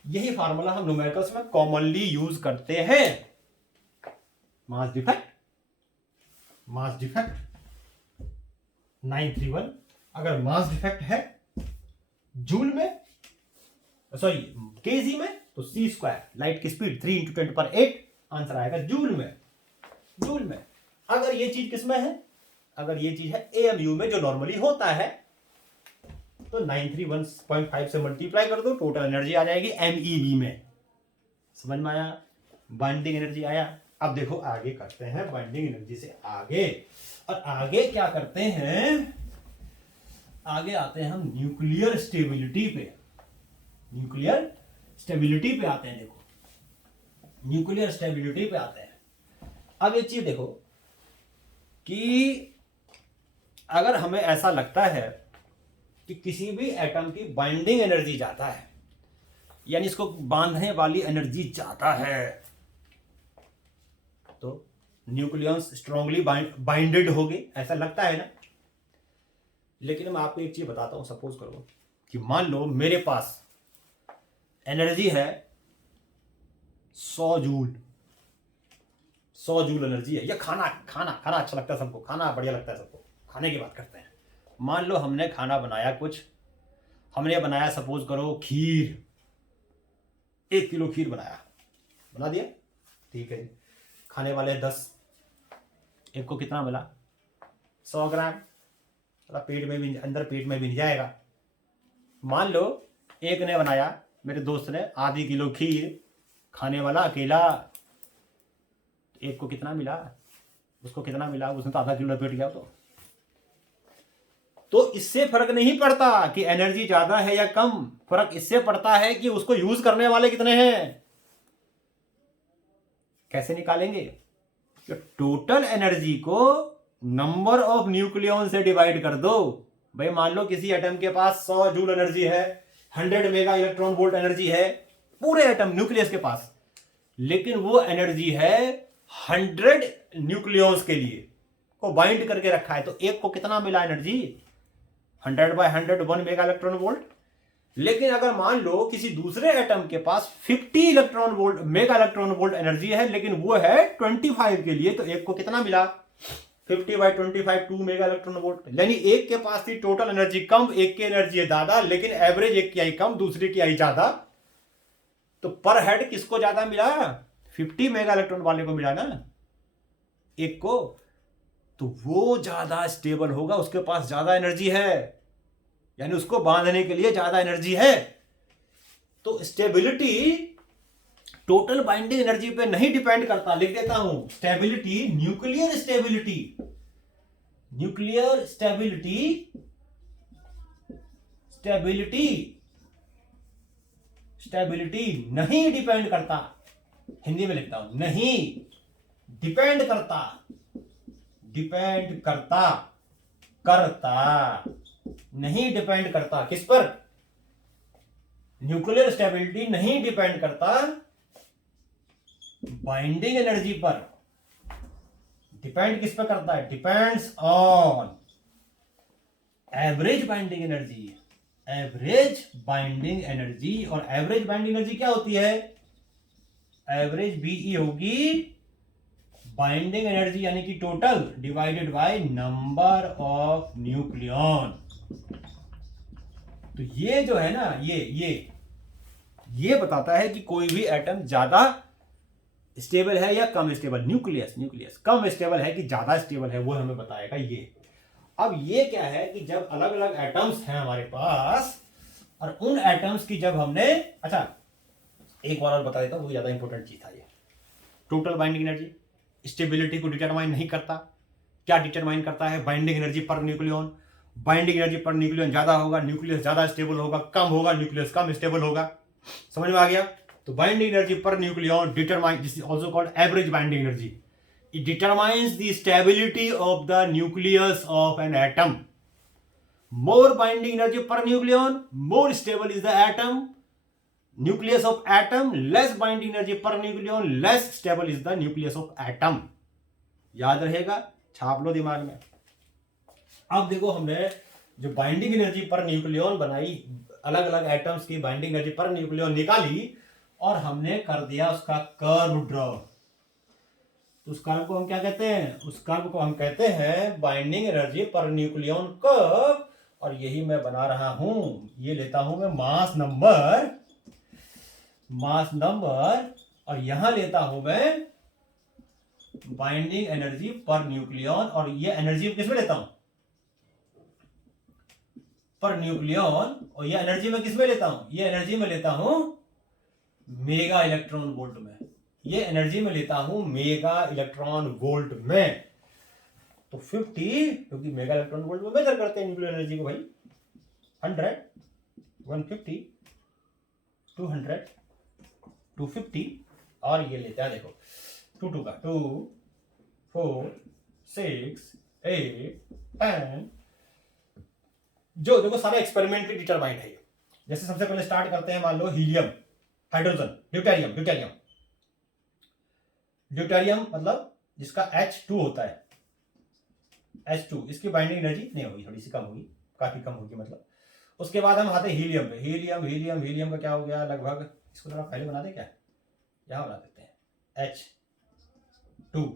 यही फार्मूला हम न्यूमेरिकल्स में कॉमनली यूज करते हैं। मास डिफेक्ट, मास डिफेक्ट 931, अगर मास डिफेक्ट है जूल में, सॉरी केजी में, तो सी स्क्वायर, लाइट की स्पीड 3 × 10⁸, आंसर आएगा जूल में, जूल में। अगर ये चीज किसमें है? अगर ये चीज है एएमयू में, जो नॉर्मली होता है, तो 931.5 से मल्टीप्लाई कर दो, टोटल एनर्जी आ जाएगी एमईवी में। समझ में आया? बाइंडिंग एनर्जी आया। अब देखो आगे करते हैं बाइंडिंग एनर्जी से आगे। और आगे क्या करते हैं, आगे आते हैं हम न्यूक्लियर स्टेबिलिटी पे। न्यूक्लियर स्टेबिलिटी पे आते हैं। देखो न्यूक्लियर स्टेबिलिटी पे आते हैं। अब एक चीज देखो कि अगर हमें ऐसा लगता है कि किसी भी एटम की बाइंडिंग एनर्जी ज्यादा है, यानी इसको बांधने वाली एनर्जी ज्यादा है, तो न्यूक्लियस स्ट्रांगली बाइंडेड होगी, ऐसा लगता है ना। लेकिन मैं आपको एक चीज बताता हूं। सपोज करो कि मान लो मेरे पास एनर्जी है 100 जूल, 100 जूल एनर्जी है। या खाना खाना खाना अच्छा लगता है सबको, खाना बढ़िया लगता है सबको, खाने की बात करते हैं। मान लो हमने खाना बनाया, कुछ हमने बनाया, सपोज करो खीर, 1 किलो खीर बना दिया, ठीक है। खाने वाले 10, एक को कितना मिला, 100 ग्राम। पेट में भी, अंदर पेट में भी नहीं जाएगा। मान लो एक ने बनाया, मेरे दोस्त ने, आधी किलो खीर, खाने वाला अकेला, एक को कितना मिला, उसको कितना मिला, उसने तो आधा किलो लपेट गया। तो इससे फर्क नहीं पड़ता कि एनर्जी ज्यादा है या कम, फर्क इससे पड़ता है कि उसको यूज करने वाले कितने हैं। कैसे निकालेंगे? तो टोटल एनर्जी को नंबर ऑफ न्यूक्लियॉन से डिवाइड कर दो। भाई मान लो किसी एटम के पास 100 जूल एनर्जी है, 100 मेगा इलेक्ट्रॉन वोल्ट एनर्जी है पूरे एटम न्यूक्लियस के पास, लेकिन वो एनर्जी है 100 न्यूक्लियॉन्स के लिए को बाइंड करके रखा है। तो एक को कितना मिला एनर्जी, 100/100 1 मेगा इलेक्ट्रॉन वोल्ट। लेकिन अगर मान लो किसी दूसरे एटम के पास 50 electron volt mega electron volt energy है, लेकिन वो है 25 के लिए, तो एक को कितना मिला, 50/25 2 मेगा इलेक्ट्रॉन वोल्ट। यानी एक के पास थी टोटल एनर्जी कम, एक की एनर्जी है ज्यादा, लेकिन एवरेज एक की आई कम, दूसरे की आई ज्यादा। तो पर हेड किसको ज्यादा मिला, 50 मेगा इलेक्ट्रॉन वाले को मिला ना, एक को। तो वो ज्यादा स्टेबल होगा, उसके पास ज्यादा एनर्जी है, यानी उसको बांधने के लिए ज्यादा एनर्जी है। तो स्टेबिलिटी टोटल बाइंडिंग एनर्जी पे नहीं डिपेंड करता। लिख देता हूं, stability, nuclear stability, nuclear stability, stability, stability नहीं डिपेंड करता। हिंदी में लिखता हूं, नहीं डिपेंड करता, डिपेंड करता, करता नहीं डिपेंड करता। किस पर? न्यूक्लियर स्टेबिलिटी नहीं डिपेंड करता बाइंडिंग एनर्जी पर। डिपेंड किस पर करता है? Depends on average binding energy, average binding energy. और एवरेज बाइंडिंग एनर्जी क्या होती है? एवरेज बीई होगी बाइंडिंग एनर्जी यानी कि total divided by number of nucleon. तो ये जो है ना, ये बताता है कि कोई भी एटम ज्यादा स्टेबल है या कम स्टेबल। न्यूक्लियस कम स्टेबल है कि ज्यादा स्टेबल है, वो हमें बताएगा ये। अब ये क्या है कि जब अलग अलग एटम्स हैं हमारे पास, और उन एटम्स की जब हमने, अच्छा एक बार और बता देता हूं, वो ज्यादा इंपॉर्टेंट चीज था ये। टोटल बाइंडिंग एनर्जी स्टेबिलिटी को डिटरमाइन नहीं करता। क्या डिटरमाइन करता है? बाइंडिंग एनर्जी पर न्यूक्लियॉन। बाइंडिंग एनर्जी पर न्यूक्लियॉन ज्यादा होगा, न्यूक्लियस ज्यादा स्टेबल होगा, कम होगा, न्यूक्लियस कम स्टेबल होगा। समझ में आ गया? तो बाइंडिंग एनर्जी पर nucleon determine, this is also called average binding energy. It determines the stability of the nucleus of an atom. More binding energy per nucleon, more stable is the atom, nucleus of atom. Less binding energy per nucleon, less stable is the nucleus of atom. याद रहेगा, छाप लो दिमाग में। अब देखो हमने जो binding energy पर न्यूक्लियॉन बनाई, अलग अलग एटम्स की बाइंडिंग एनर्जी पर न्यूक्लियॉन निकाली, और हमने कर दिया उसका कर्व ड्रॉ। तो उस कर्व को हम क्या कहते हैं? उस कर्व को हम कहते हैं बाइंडिंग एनर्जी पर न्यूक्लियॉन कर्व। और यही मैं बना रहा हूं, ये लेता हूं मैं मास नंबर, और यहां लेता हूं मैं बाइंडिंग एनर्जी पर न्यूक्लियॉन। और ये एनर्जी किसमें लेता हूं? पर न्यूक्लियॉन। और ये एनर्जी में किसमें लेता हूं? ये एनर्जी में लेता हूं मेगा इलेक्ट्रॉन वोल्ट में। ये एनर्जी में लेता हूं मेगा इलेक्ट्रॉन वोल्ट में। तो 50, क्योंकि मेगा इलेक्ट्रॉन वोल्ट में मेजर करते हैं न्यूक्लियर एनर्जी को भाई, 100, 150, 200, 250, और ये लेते हैं देखो 2 2 का 2 4 6 8 10, जो देखो सारा एक्सपेरिमेंटली डिटरमाइंड है। जैसे सबसे पहले स्टार्ट करते हैं, मान लो helium, hydrogen, deuterium, deuterium, deuterium मतलब जिसका H2 होता है, H2, इसकी बाइंडिंग एनर्जी नहीं होगी, थोड़ी सी कम होगी, काफी कम होगी मतलब। उसके बाद हम आते हैं हीलियम पे, हीलियम हीलियम हीलियम का क्या हो गया लगभग, इसको थोड़ा पहले बना दे क्या, यहाँ बना देते हैं H2।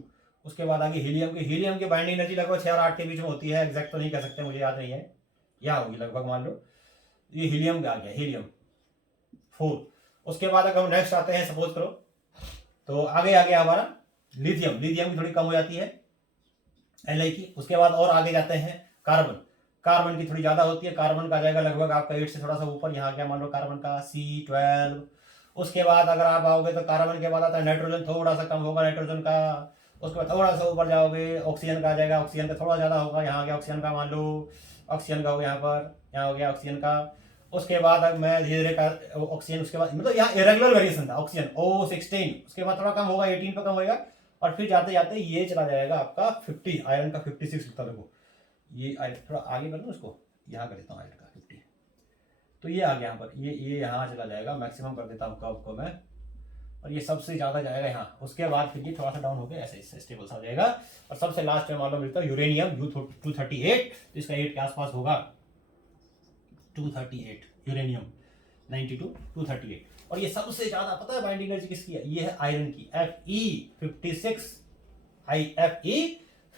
उसके बाद आगे हीलियम की बाइंडिंग एनर्जी लगभग 6 और 8 के बीच में होती है, एग्जैक्ट तो नहीं कह सकते, मुझे याद नहीं है, यहाँ होगी लगभग, मान लो ये हीलियम का आ गया, हीलियम 4। उसके बाद अगर हम नेक्स्ट आते हैं, सपोज करो, तो आगे हमारा लिथियम, लिथियम की थोड़ी कम हो जाती है Li की। उसके बाद और आगे जाते हैं कार्बन, कार्बन की थोड़ी ज्यादा होती है, कार्बन का आ जाएगा लगभग आपका 8 से थोड़ा सा ऊपर, यहाँ क्या मान लो कार्बन का C12। उसके बाद अगर आप आओगे तो कार्बन के बाद आता है नाइट्रोजन, थोड़ा सा कम होगा नाइट्रोजन का। उसके बाद थोड़ा सा ऊपर जाओगे ऑक्सीजन का आ जाएगा, ऑक्सीजन का थोड़ा ज्यादा होगा, यहाँ गया ऑक्सीजन का, मान लो ऑक्सीजन का हो गया यहाँ पर, यहाँ हो गया ऑक्सीजन का। उसके बाद अब मैं धीरे धीरे ऑक्सीजन, उसके बाद मतलब यहाँ इरेगुलर वेरिएशन था, ऑक्सीजन O16, उसके बाद थोड़ा कम होगा, 18 पे कम होगा, और फिर जाते जाते ये चला जाएगा आपका 50, आयरन का 56 लिखता देखो, ये थोड़ा आगे कर दूँ इसको, यहाँ कर देता हूँ आयरन का 50, तो ये आ गया यहाँ पर, ये यहाँ चला जाएगा, मैक्सिमम कर देता हूँ कब को मैं, और ये सबसे ज्यादा जाएगा यहाँ। उसके बाद फिर ये थोड़ा सा डाउन हो गया, ऐसे स्टेबल सा हो जाएगा, और सबसे लास्ट में मान लो मिलता है यूरेनियम U238, तो इसका 8 के आसपास होगा, 238 यूरेनियम 92 238। और ये सबसे ज्यादा पता है बाइंडिंग एनर्जी किसकी है, ये है आयरन की, Fe56,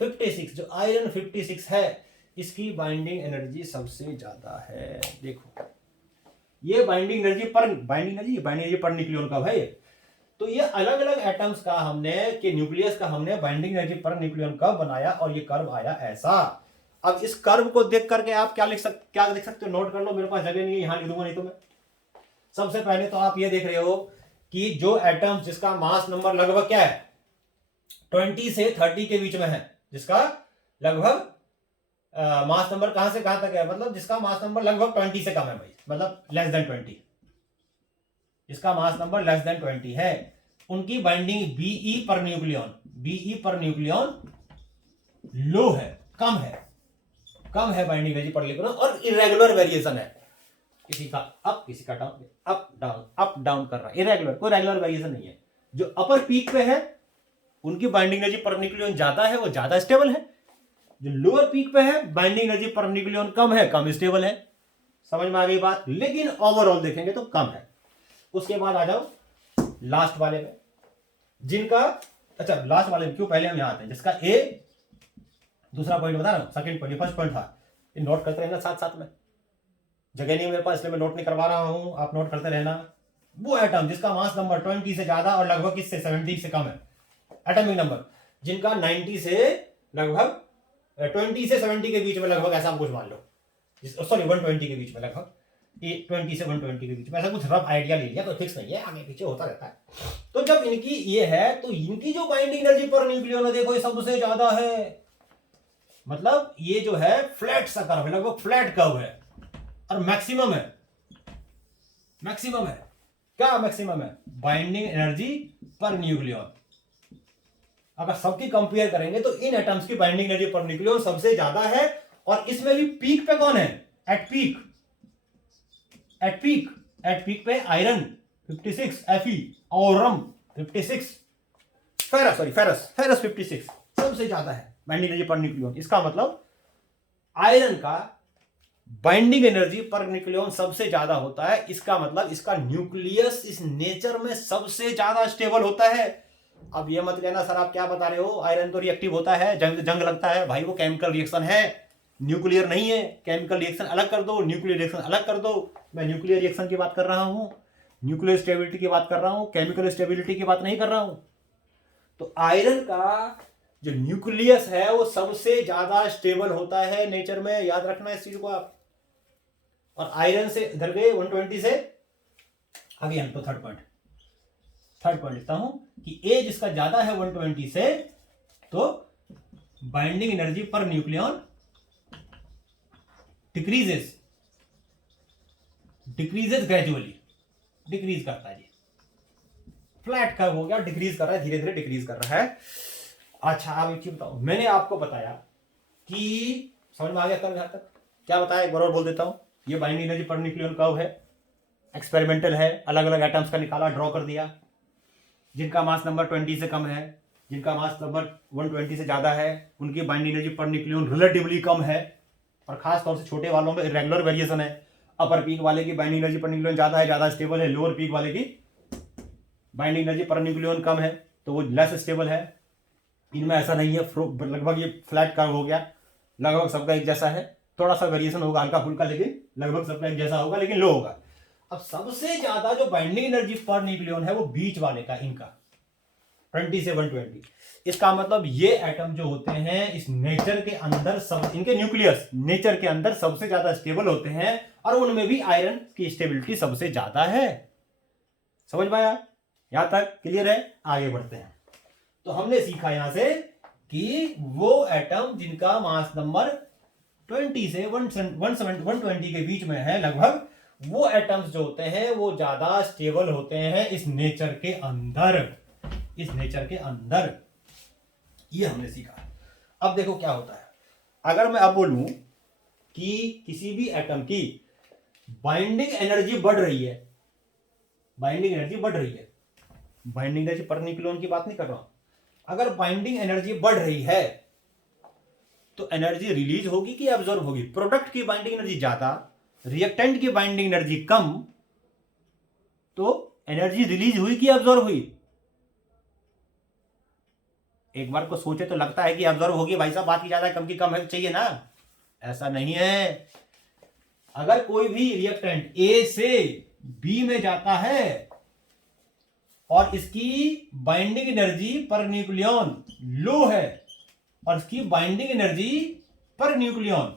Fe56, जो आयरन 56 है, इसकी बाइंडिंग एनर्जी सबसे ज्यादा है। देखो ये बाइंडिंग एनर्जी पर न्यूक्लियन का है। तो ये अलग अलग एटम्स का हमने कि न्यूक्लियस का हमने बाइंडिंग एनर्जी पर न्यूक्लियन कब बनाया, और ये कर्व आया ऐसा। अब इस कर्व को देख करके आप क्या लिख सकते हो, नोट कर लो, मेरे पास जगह नहीं है, यहां लिख दूंगा नहीं तो मैं। सबसे पहले तो आप ये देख रहे हो कि जो एटम जिसका मास नंबर लगभग क्या है 20 से 30 के बीच में है, जिसका लगभग मास नंबर कहां से कहां तक है, मतलब जिसका मास नंबर लगभग 20 से कम है भाई, मतलब लेस देन 20, जिसका मास नंबर लेस देन 20 है, उनकी बाइंडिंग Be पर न्यूक्लियन लो है, कम है बाइंडिंग एनर्जी पर न्यूक्लियन, और इरेगुलर वेरिएशन है, किसी का अप किसी का डाउन, अप डाउन कर रहा है, इरेगुलर, कोई रेगुलर वेरिएशन नहीं है। जो अपर पीक पे है उनकी बाइंडिंग एनर्जी पर न्यूक्लियन ज्यादा है, वो ज्यादा स्टेबल है। जो लोअर पीक पे है बाइंडिंग एनर्जी पर न्यूक्लियन कम है, कम स्टेबल है। समझ में आ गई बात, लेकिन ओवरऑल देखेंगे तो कम है। उसके बाद आ जाओ लास्ट वाले पे, जिनका, अच्छा लास्ट वाले क्यों, पहले हम यहां आते हैं, जिसका ए, दूसरा पॉइंट बता रहा हूं, सेकंड पॉइंट, फर्स्ट पॉइंट था, ये नोट करते रहना साथ साथ में, जगह नहीं मेरे पास इसलिए मैं नोट नहीं करवा रहा हूं, आप नोट करते रहना। वो एटम जिसका मास नंबर 20 से ज्यादा और लगभग किससे 70 से कम है, एटॉमिक नंबर जिनका 90 से लगभग 20 से 70 के बीच में लगभग, ऐसा कुछ मान लो, सॉरी 120 के बीच में, लगभग 20 से 120 के बीच में, ऐसा कुछ रफ आइडिया ले लिया, तो फिक्स नहीं है, आगे पीछे होता रहता है। तो जब इनकी ये है, तो इनकी जो बाइंडिंग एनर्जी पर न्यूक्लियन देखो ये सबसे ज्यादा है, मतलब ये जो है फ्लैट सा कर्व है, लगभग फ्लैट कर्व है, और मैक्सिमम है क्या, मैक्सिमम है बाइंडिंग एनर्जी पर न्यूक्लियन। अगर सबकी कंपेयर करेंगे तो इन एटम्स की बाइंडिंग एनर्जी पर न्यूक्लियन सबसे ज्यादा है, और इसमें भी पीक पे कौन है, एट पीक पे आयरन 56, Fe, औरम 56, फेरस 56 सबसे ज्यादा है बाइंडिंग एनर्जी पर न्यूक्लियन। इसका मतलब आयरन का बाइंडिंग एनर्जी पर न्यूक्लियन सबसे ज्यादा होता है, इसका मतलब इसका न्यूक्लियस इस नेचर में सबसे ज्यादा स्टेबल होता है। अब ये मत कहना सर आप क्या बता रहे हो, आयरन तो रिएक्टिव होता है, जंग लगता है, भाई वो केमिकल रिएक्शन है, न्यूक्लियर नहीं है। केमिकल रिएक्शन अलग कर दो, न्यूक्लियर रिएक्शन अलग कर दो। मैं न्यूक्लियर रिएक्शन की बात कर रहा हूं, न्यूक्लियर स्टेबिलिटी की बात कर रहा हूं, केमिकल स्टेबिलिटी की बात नहीं कर रहा हूं। तो आयरन का जो न्यूक्लियस है वो सबसे ज्यादा स्टेबल होता है नेचर में, याद रखना इस चीज को आप। और आयरन से इधर गए 120 से आगे, हम तो थर्ड पॉइंट लिखता हूं कि ए जिसका ज्यादा है 120 से, तो binding energy per nucleon decreases gradually, decrease करता है जी, फ्लैट कर्व हो गया, डिक्रीज कर रहा है, धीरे धीरे डिक्रीज कर रहा है। अच्छा अब एक चीज बताओ, मैंने आपको बताया कि समझ में आ गया कल यहां तक? क्या बताया एक बार और बोल देता हूं। ये binding energy per nucleon curve है, एक्सपेरिमेंटल है, अलग अलग एटम्स का निकाला, ड्रॉ कर दिया, जिनका मास नंबर 20 से कम है, जिनका मास नंबर 120 से ज्यादा है, उनकी binding energy per nucleon relatively कम है, और खास तौर से छोटे वालों में इरेगुलर वेरिएशन है। अपर पीक वाले की बाइंडिंग एनर्जी पर न्यूक्लियन ज्यादा है, ज्यादा स्टेबल है, लोअर पीक वाले की बाइंडिंग एनर्जी पर न्यूक्लियन कम है तो वो लेस स्टेबल है। इनमें ऐसा नहीं है, लगभग ये फ्लैट कर्व हो गया, लगभग सबका एक जैसा है, थोड़ा सा वेरिएशन होगा हल्का फुल्का, लेकिन लगभग सबका एक जैसा होगा, लेकिन लो होगा। अब सबसे ज्यादा जो बाइंडिंग एनर्जी पर न्यूक्लियन है वो बीच वाले का, इनका 20 से 120। इसका मतलब ये एटम जो होते हैं इस नेचर के अंदर सब, इनके न्यूक्लियस नेचर के अंदर सबसे ज्यादा स्टेबल होते हैं, और उनमें भी आयरन की स्टेबिलिटी सबसे ज्यादा है। समझ में आया? यहां तक क्लियर है? आगे बढ़ते हैं। तो हमने सीखा यहां से कि वो एटम जिनका मास नंबर 20 से 120 के बीच में है लगभग, वो एटम्स जो होते हैं वो ज्यादा स्टेबल होते हैं इस नेचर के अंदर, इस नेचर के अंदर। ये हमने सीखा। अब देखो क्या होता है, अगर मैं अब बोलूं कि किसी भी एटम की बाइंडिंग एनर्जी बढ़ रही है, बाइंडिंग एनर्जी बढ़ रही है, बाइंडिंग एनर्जी पर न्यूक्लियन की बात नहीं कर रहा हूं, अगर बाइंडिंग एनर्जी बढ़ रही है तो एनर्जी रिलीज होगी कि एब्जॉर्ब होगी? प्रोडक्ट की बाइंडिंग एनर्जी ज्यादा, रिएक्टेंट की बाइंडिंग एनर्जी कम, तो एनर्जी रिलीज हुई कि एब्जॉर्ब हुई? एक बार को सोचे तो लगता है कि एब्जॉर्ब होगी, भाई साहब बात की ज्यादा है, कम की कम है तो चाहिए ना। ऐसा नहीं है। अगर कोई भी रिएक्टेंट ए से बी में जाता है और इसकी बाइंडिंग एनर्जी पर न्यूक्लियन लो है, और इसकी binding energy per nucleon,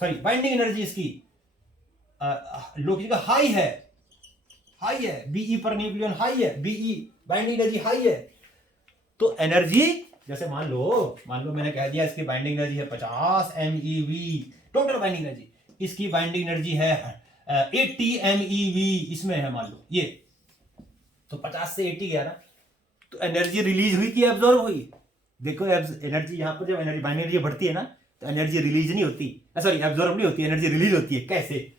sorry binding energy इसकी लो की जगह हाई है, हाई है, बीई पर न्यूक्लियन हाई है, बीई बाइंडिंग एनर्जी हाई है, तो एनर्जी जैसे मान लो मैंने कह दिया इसकी बाइंडिंग एनर्जी है 50 MeV टोटल बाइंडिंग एनर्जी, इसकी बाइंडिंग एनर्जी है 80 MeV इसमें है, मान लो ये, तो 50 से 80 गया ना, तो एनर्जी रिलीज हुई कि एब्जॉर्ब हुई? देखो एनर्जी यहां पर जब एनर्जी बाइंडिंग एनर्जी बढ़ती है ना तो एनर्जी रिलीज नहीं होती, सॉरी एब्जॉर्ब नहीं होती, एनर्जी रिलीज होती है। कैसे?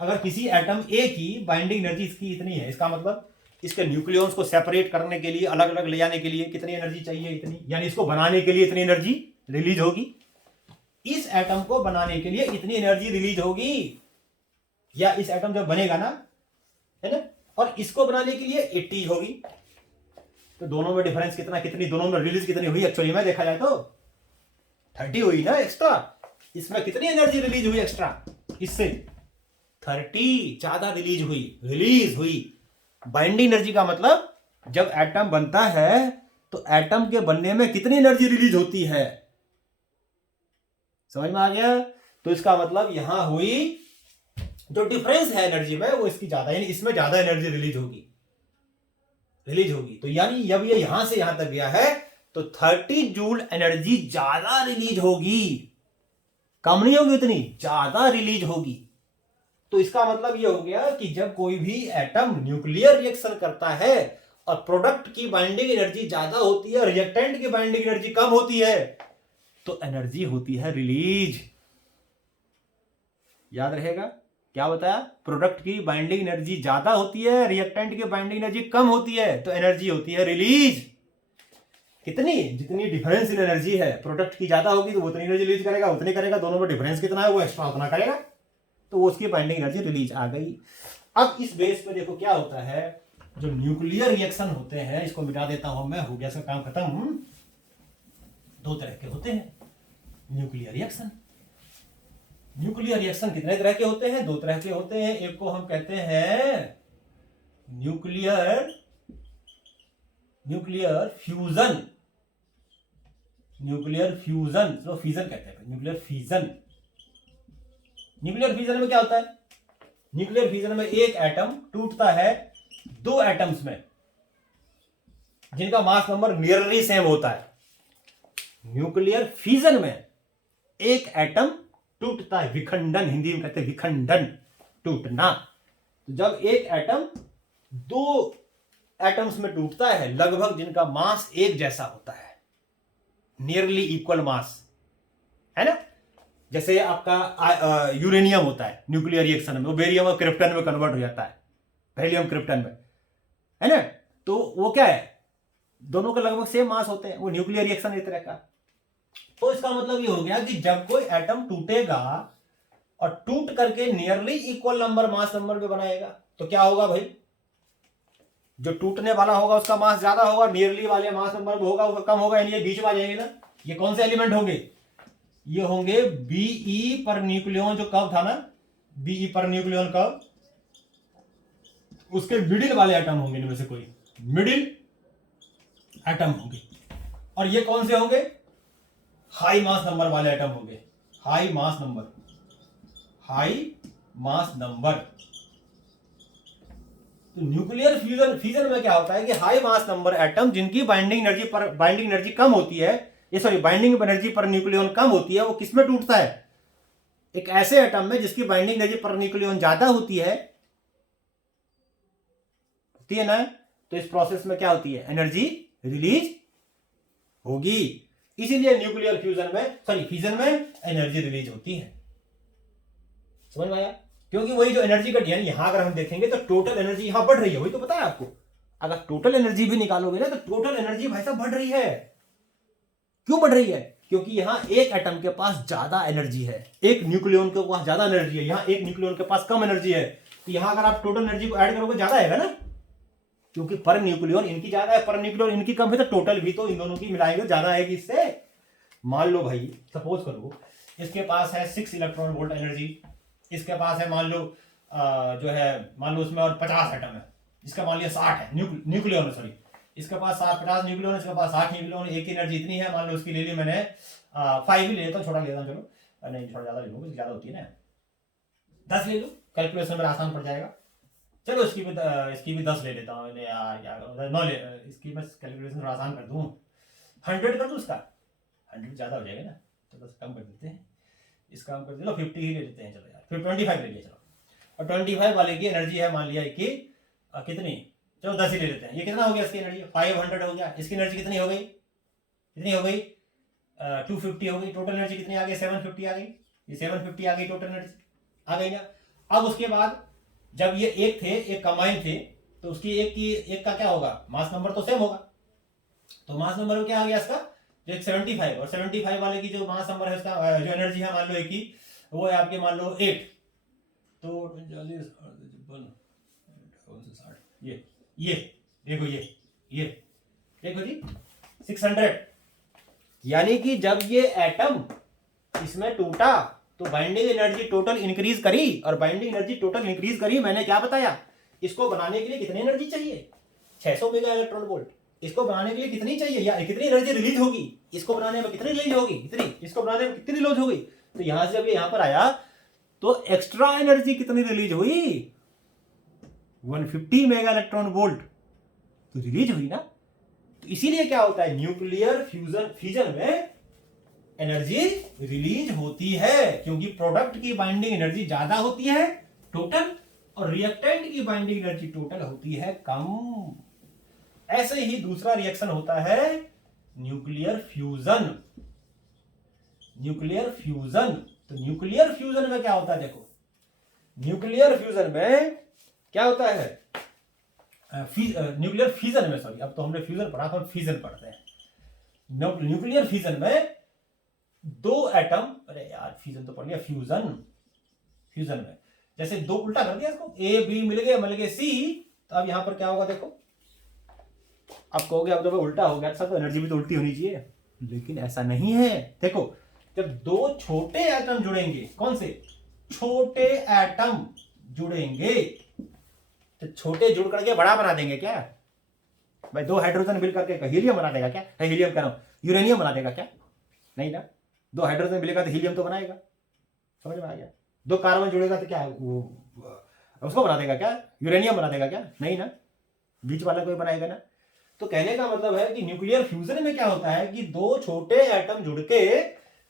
अगर किसी एटम ए की बाइंडिंग एनर्जी इसकी इतनी है, इसका मतलब इसके न्यूक्लियॉन्स को सेपरेट करने के लिए, अलग अलग ले जाने के लिए कितनी एनर्जी चाहिए? इतनी, यानी इसको बनाने के लिए इतनी एनर्जी रिलीज होगी, इस एटम को बनाने के लिए इतनी एनर्जी रिलीज होगी, या इस एटम जब बनेगा ना, है ना, और इसको बनाने के लिए 80 होगी, तो दोनों में डिफरेंस कितना, कितनी दोनों में रिलीज कितनी हुई? एक्चुअली में देखा जाए तो 30 हुई ना एक्स्ट्रा। इसमें कितनी एनर्जी रिलीज हुई एक्स्ट्रा? इससे 30 ज्यादा रिलीज हुई। बाइंडिंग एनर्जी का मतलब जब एटम बनता है तो एटम के बनने में कितनी एनर्जी रिलीज होती है? समझ में आ गया? तो इसका मतलब यहां हुई जो डिफरेंस है एनर्जी में वो इसकी ज्यादा, यानी इसमें ज्यादा एनर्जी रिलीज होगी। तो यानी जब ये यहां से यहां तक गया है तो 30 जूल एनर्जी ज्यादा रिलीज होगी, कम नहीं होगी, उतनी ज्यादा रिलीज होगी। तो इसका मतलब यह हो गया कि जब कोई भी एटम न्यूक्लियर रिएक्शन करता है और प्रोडक्ट की बाइंडिंग एनर्जी ज्यादा होती है, रिएक्टेंट की बाइंडिंग एनर्जी कम होती है, तो एनर्जी होती है रिलीज। याद रहेगा क्या बताया? प्रोडक्ट की बाइंडिंग एनर्जी ज्यादा होती है, रिएक्टेंट की बाइंडिंग एनर्जी कम होती है, तो एनर्जी होती है रिलीज। कितनी? जितनी डिफरेंस इन एनर्जी है, प्रोडक्ट की ज्यादा होगी तो उतनी एनर्जी रिलीज करेगा, उतनी करेगा, दोनों में डिफरेंस कितना है वो एक्स्ट्रा उतना करेगा, तो वो उसकी बाइंडिंग एनर्जी रिलीज आ गई। अब इस बेस पे देखो क्या होता है, जो न्यूक्लियर रिएक्शन होते हैं, इसको मिटा देता हूं मैं, हो गया इसका काम खत्म। 2 तरह के होते हैं न्यूक्लियर रिएक्शन। न्यूक्लियर रिएक्शन कितने तरह के होते हैं? 2 तरह के होते हैं। एक को हम कहते हैं न्यूक्लियर फ्यूजन, तो फ्यूजन कहते हैं, न्यूक्लियर फ्यूजन में क्या होता है? न्यूक्लियर फ्यूजन में एक एटम टूटता है 2 एटम्स में जिनका मास नंबर नियरली सेम होता है। न्यूक्लियर फिजन में एक एटम टूटता है, विखंडन हिंदी में कहते हैं, विखंडन, टूटना। तो जब एक एटम दो एटम्स में टूटता है लगभग जिनका मास एक जैसा होता है, नियरली इक्वल मास, है ना। जैसे आपका यूरेनियम होता है न्यूक्लियर रिएक्शन में, वो बेरियम और क्रिप्टन में कन्वर्ट हो जाता है, बेरियम क्रिप्टन में, है ना। तो वो क्या है, दोनों का लगभग सेम मास होते हैं, वो न्यूक्लियर रिएक्शन इस तरह का। तो इसका मतलब ये हो गया कि जब कोई एटम टूटेगा और टूट करके nearly equal number mass number पे बनाएगा तो क्या होगा भाई, जो टूटने वाला होगा उसका मास ज्यादा होगा, नियरली वाले मास नंबर में होगा उसका कम होगा, यानी ये बीच में आ जाएंगे ना। ये कौन से एलिमेंट होंगे, ये होंगे बीई पर न्यूक्लियन, जो कब था ना, बीई पर न्यूक्लियन कब, उसके मिडिल वाले एटम होंगे, इनमें से कोई मिडिल एटम होंगे। और ये कौन से होंगे, हाई मास नंबर वाले एटम होंगे, high mass number, high mass number. तो न्यूक्लियर फ्यूजन में क्या होता है कि हाई मास नंबर एटम जिनकी बाइंडिंग एनर्जी कम होती है, ये sorry binding energy per nucleon कम होती है, वो किसमें टूटता है, एक ऐसे एटम में जिसकी बाइंडिंग एनर्जी पर न्यूक्लियन ज्यादा होती है ना। तो इस प्रोसेस में क्या होती है, एनर्जी रिलीज होगी, इसीलिए न्यूक्लियर फ्यूजन में एनर्जी रिलीज होती है। समझ में आया, क्योंकि वही जो एनर्जी का यानी यहां अगर हम देखेंगे तो टोटल एनर्जी यहां बढ़ रही है, वही तो पता है आपको। अगर टोटल एनर्जी भी निकालोगे ना तो टोटल एनर्जी भाई साहब बढ़ रही है। क्यों बढ़ रही है, क्योंकि यहां एक एटम के पास ज्यादा एनर्जी है, एक न्यूक्लियन के पास ज्यादा एनर्जी है, यहां एक न्यूक्लियन के पास कम एनर्जी है। तो यहां अगर आप टोटल एनर्जी को ऐड करोगे ज्यादा आएगा ना, क्योंकि पर न्यूक्लियन इनकी ज्यादा है, पर न्यूक्लियन इनकी कम है, तो टोटल भी तो इन दोनों की मिलाएंगे ज्यादा आएगी इससे। मान लो भाई, सपोज करो इसके पास है 6 इलेक्ट्रॉन वोल्ट एनर्जी, इसके पास है मान लो जो है मान लो उसमें और 50 एटम है, इसका मान लिया 60 है न्यूक्लियन, सॉरी इसके पास 50 न्यूक्लियन, इसके पास 60 न्यूक्लियन, एक की एनर्जी इतनी है, मान लो उसकी ले ली मैंने 5 ही ले लेता हूँ, छोटा ले लेता हूँ, चलो नहीं थोड़ा ज्यादा ले लूंगा, ज्यादा होती है ना, 10 ले लो, कैलकुलेशन में आसान पड़ जाएगा। चलो इसकी भी 10 ले लेता हूँ यार 9 ले, इसकी बस कैलकुलेशन थोड़ा आसान कर दूँ, 100 कर दूँ इसका, 100 ज्यादा हो जाएगा ना, तो बस कम कर देते हैं, इसका हम कर चलो 50 ही ले लेते हैं, चलो यार फिर 25 ले लिया चलो, और 25 वाले की एनर्जी है मान लिया कि कितनी, चलो 10 ही ले लेते हैं, ये कितना हो गया इसकी एनर्जी 500 हो गया, इसकी एनर्जी कितनी हो गई, कितनी हो गई 250 हो गई, टोटल एनर्जी कितनी आ गई 750 आ गई, ये 750 आ गई टोटल एनर्जी आ गई ना। अब उसके बाद जब ये एक थे, एक कंबाइन थे, तो उसकी एक का क्या होगा, मास नंबर तो सेम होगा, तो मास नंबर में क्या आ गया इसका, जो 75 और 75 वाले की जो मास नंबर है उसका जो एनर्जी है मान लो एक की, वो है आपके मान लो 8, तो 60 ये देखो ये देखो जी 600, यानी कि जब ये एटम इसमें टूटा तो बाइंडिंग एनर्जी टोटल इंक्रीज करी, और बाइंडिंग एनर्जी टोटल इंक्रीज करी, मैंने क्या बताया, इसको बनाने के लिए कितनी एनर्जी चाहिए 600 मेगा इलेक्ट्रॉन वोल्ट, इसको बनाने के लिए कितनी चाहिए या कितनी एनर्जी रिलीज होगी, इसको बनाने में कितनी रिलीज होगी, इतनी, इसको बनाने में कितनी रिलीज होगी, तो यहां से जब ये यहां पर आया तो एक्स्ट्रा एनर्जी कितनी रिलीज हुई 150 मेगा इलेक्ट्रॉन वोल्ट तो रिलीज हुई ना। तो इसीलिए क्या होता है, न्यूक्लियर फ्यूजन में एनर्जी रिलीज होती है, क्योंकि प्रोडक्ट की बाइंडिंग एनर्जी ज्यादा होती है टोटल, और रिएक्टेंट की बाइंडिंग एनर्जी टोटल होती है कम। ऐसे ही दूसरा रिएक्शन होता है न्यूक्लियर फ्यूजन। तो न्यूक्लियर फ्यूजन में क्या होता है, देखो न्यूक्लियर फ्यूजन में क्या होता है, न्यूक्लियर फिजन में, सॉरी अब तो हमने फ्यूजन पढ़ा था, फिजन पढ़ते हैं। न्यूक्लियर फिजन में दो एटम, अरे यार फिजन तो पढ़ लिया, फ्यूजन में जैसे दो उल्टा कर दिया इसको, ए बी मिल गए सी, तो अब यहां पर क्या होगा देखो, आप कहोगे अब जब उल्टा हो गया तो एनर्जी भी तो उल्टी होनी चाहिए, लेकिन ऐसा नहीं है। देखो जब दो छोटे एटम जुड़ेंगे, कौन से छोटे एटम जुड़ेंगे, तो छोटे जुड़ करके बड़ा बना देंगे क्या भाई, दो हाइड्रोजन मिल करके हीलियम बना देगा क्या, हीलियम कह रहा हूं यूरेनियम बना देगा क्या, नहीं ना, दो हाइड्रोजन मिलेगा तो हीलियम तो बनाएगा, समझ में आ गया, दो कार्बन जुड़ेगा तो क्या वो उसको बना देगा क्या, यूरेनियम बना देगा क्या, नहीं ना, बीच वाला कोई बनाएगा ना। तो कहने का मतलब है कि न्यूक्लियर फ्यूजन में क्या होता है कि दो छोटे एटम जुड़ के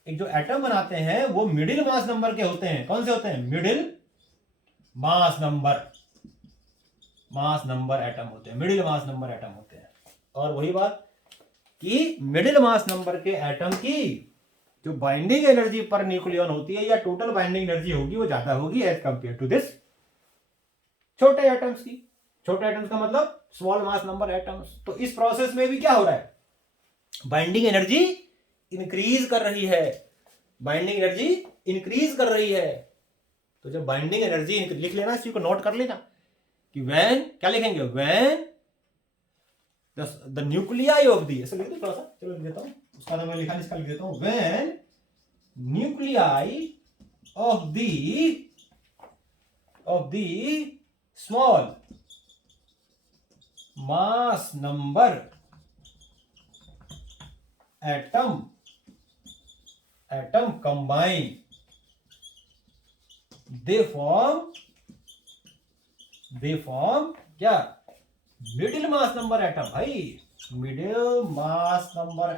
एक जो एटम बनाते हैं वो मिडिल मास नंबर के होते हैं। कौन से होते हैं? मिडिल मास नंबर एटम होते हैं, मिडिल मास नंबर एटम होते हैं। और वही बात कि मिडिल मास नंबर के एटम की जो बाइंडिंग एनर्जी पर न्यूक्लियन होती है या टोटल बाइंडिंग एनर्जी होगी वो ज्यादा होगी एज कंपेयर टू दिस छोटे एटम्स की। छोटे एटम्स का मतलब स्मॉल मास नंबर एटम्स। तो इस प्रोसेस में भी क्या हो रहा है? बाइंडिंग एनर्जी इंक्रीज कर रही है, बाइंडिंग एनर्जी इंक्रीज कर रही है। तो जब बाइंडिंग एनर्जी लिख लेना, इसी को नोट कर लेना कि व्हेन, क्या लिखेंगे? व्हेन द न्यूक्लियाई ऑफ दी, ऐसे लिख दो थोड़ा सा, चलो लिख देता हूं, उसका नाम मैं लिखा नहीं, इसका लिख देता हूं। When nuclei of the small mass number atom combine, they form क्या? Middle mass number atom. भाई middle mass number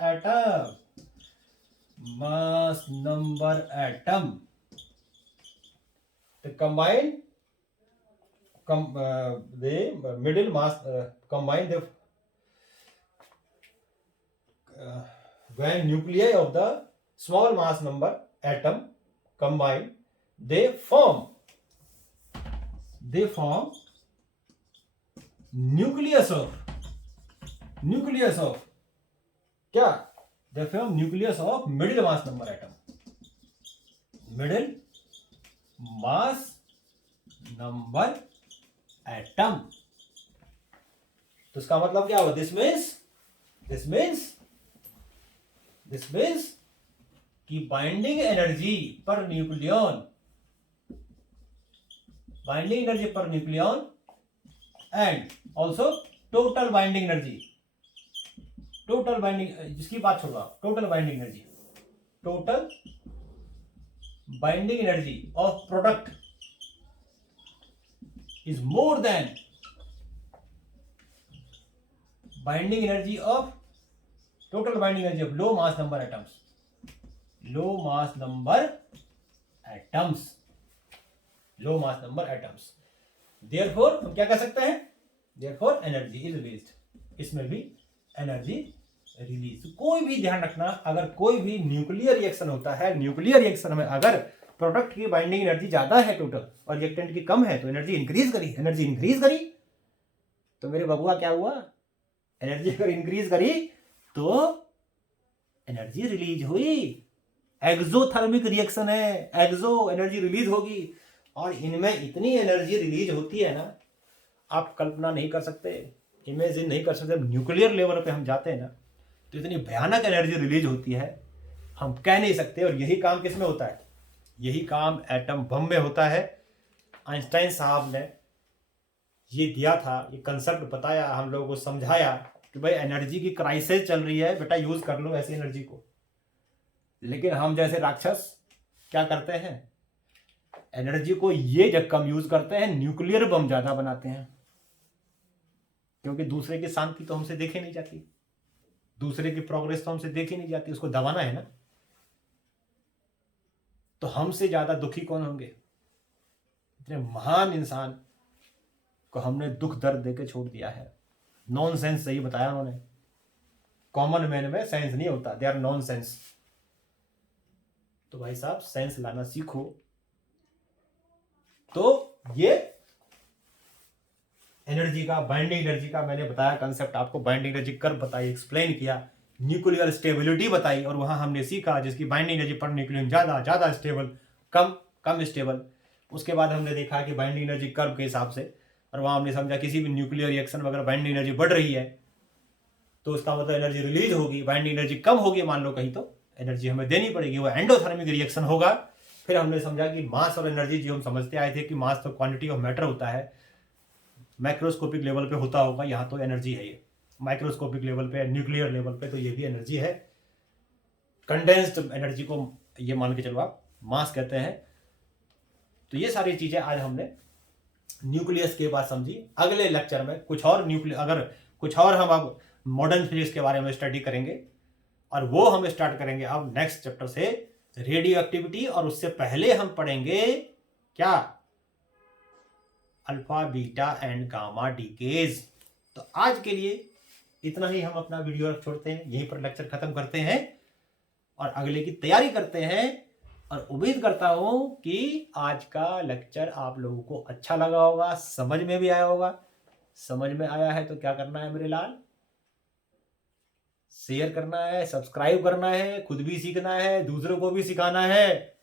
atom combine the middle mass combine the when nuclei of the small mass number atom combine, they form nucleus of क्या? they form nucleus of middle mass number atom, middle mass number atom. तो इसका मतलब क्या हुआ? This means कि binding energy per nucleon and also total binding energy, जिसकी बात छोड़ो, total binding energy of product is more than binding energy of total binding energy of low mass number atoms, therefore हम क्या कह सकते हैं? therefore energy is released, इसमें भी एनर्जी रिलीज। कोई भी ध्यान रखना, अगर कोई भी न्यूक्लियर रिएक्शन होता है, न्यूक्लियर रिएक्शन में अगर प्रोडक्ट की बाइंडिंग एनर्जी ज्यादा है टोटल और रिएक्टेंट की कम है तो एनर्जी इंक्रीज करी तो मेरे बबुआ क्या हुआ? एनर्जी अगर इंक्रीज करी तो एनर्जी रिलीज हुई। एक्सोथर्मिक रिएक्शन है, एक्सो एनर्जी रिलीज होगी और इनमें इतनी एनर्जी रिलीज होती है ना, आप कल्पना नहीं कर सकते, इमेजिन नहीं कर सकते। न्यूक्लियर लेवल पे हम जाते हैं ना तो इतनी भयानक एनर्जी रिलीज होती है, हम कह नहीं सकते। और यही काम किसमें होता है? यही काम एटम बम में होता है। आइंस्टाइन साहब ने ये दिया था, ये कंसेप्ट बताया, हम लोगों को समझाया कि भाई एनर्जी की क्राइसिस चल रही है, बेटा यूज कर लो ऐसी एनर्जी को। लेकिन हम जैसे राक्षस क्या करते हैं? एनर्जी को ये जब कम यूज करते हैं, न्यूक्लियर बम ज्यादा बनाते हैं, क्योंकि दूसरे की शांति तो हमसे देखी नहीं जाती, दूसरे की प्रोग्रेस तो हमसे देखी नहीं जाती, उसको दबाना है ना। तो हमसे ज्यादा दुखी कौन होंगे? इतने महान इंसान को हमने दुख दर्द देके छोड़ दिया है। नॉन सेंस सही बताया उन्होंने, कॉमन मैन में सेंस नहीं होता, दे आर नॉन सेंस। तो भाई साहब सेंस लाना सीखो। तो ये एनर्जी का, बाइंडिंग एनर्जी का मैंने बताया कंसेप्ट आपको, बाइंडिंग एनर्जी कर्व बताई, एक्सप्लेन किया, न्यूक्लियर स्टेबिलिटी बताई, और वहां हमने सीखा जिसकी बाइंडिंग एनर्जी पर न्यूक्लियन ज्यादा स्टेबल, कम स्टेबल। उसके बाद हमने देखा कि बाइंडिंग एनर्जी कर्व के हिसाब से, और वहां हमने समझा किसी भी न्यूक्लियर रिएक्शन में अगर बाइंडिंग एनर्जी बढ़ रही है तो उसका मतलब एनर्जी रिलीज होगी, बाइंडिंग एनर्जी कम होगी मान लो कहीं, तो एनर्जी हमें देनी पड़ेगी, वो एंडोथर्मिक रिएक्शन होगा। फिर हमने समझा कि मास और एनर्जी, जो हम समझते आए थे कि मास तो क्वांटिटी ऑफ मैटर होता है, मैक्रोस्कोपिक लेवल पे होता होगा, यहाँ तो एनर्जी है, ये माइक्रोस्कोपिक लेवल पे, न्यूक्लियर लेवल पे तो ये भी एनर्जी है। कंडेंस्ड एनर्जी को ये मान के चलो आप मास कहते हैं। तो ये सारी चीजें आज हमने न्यूक्लियस के बाद समझी। अगले लेक्चर में कुछ और न्यूक्लियर, अगर कुछ और हम अब मॉडर्न फिजिक्स के बारे में स्टडी करेंगे, और वो हम स्टार्ट करेंगे अब नेक्स्ट चैप्टर से रेडियो एक्टिविटी। और उससे पहले हम पढ़ेंगे क्या, alpha beta and gamma decays. तो आज के लिए इतना ही, हम अपना वीडियो छोड़ते हैं, यहीं पर लेक्चर खत्म करते हैं और अगले की तैयारी करते हैं। और उम्मीद करता हूं कि आज का लेक्चर आप लोगों को अच्छा लगा होगा, समझ में भी आया होगा। समझ में आया है तो क्या करना है मेरे लाल, शेयर करना है, सब्सक्राइब करना है, खुद भी सीखना है, दूसरों को भी सिखाना है।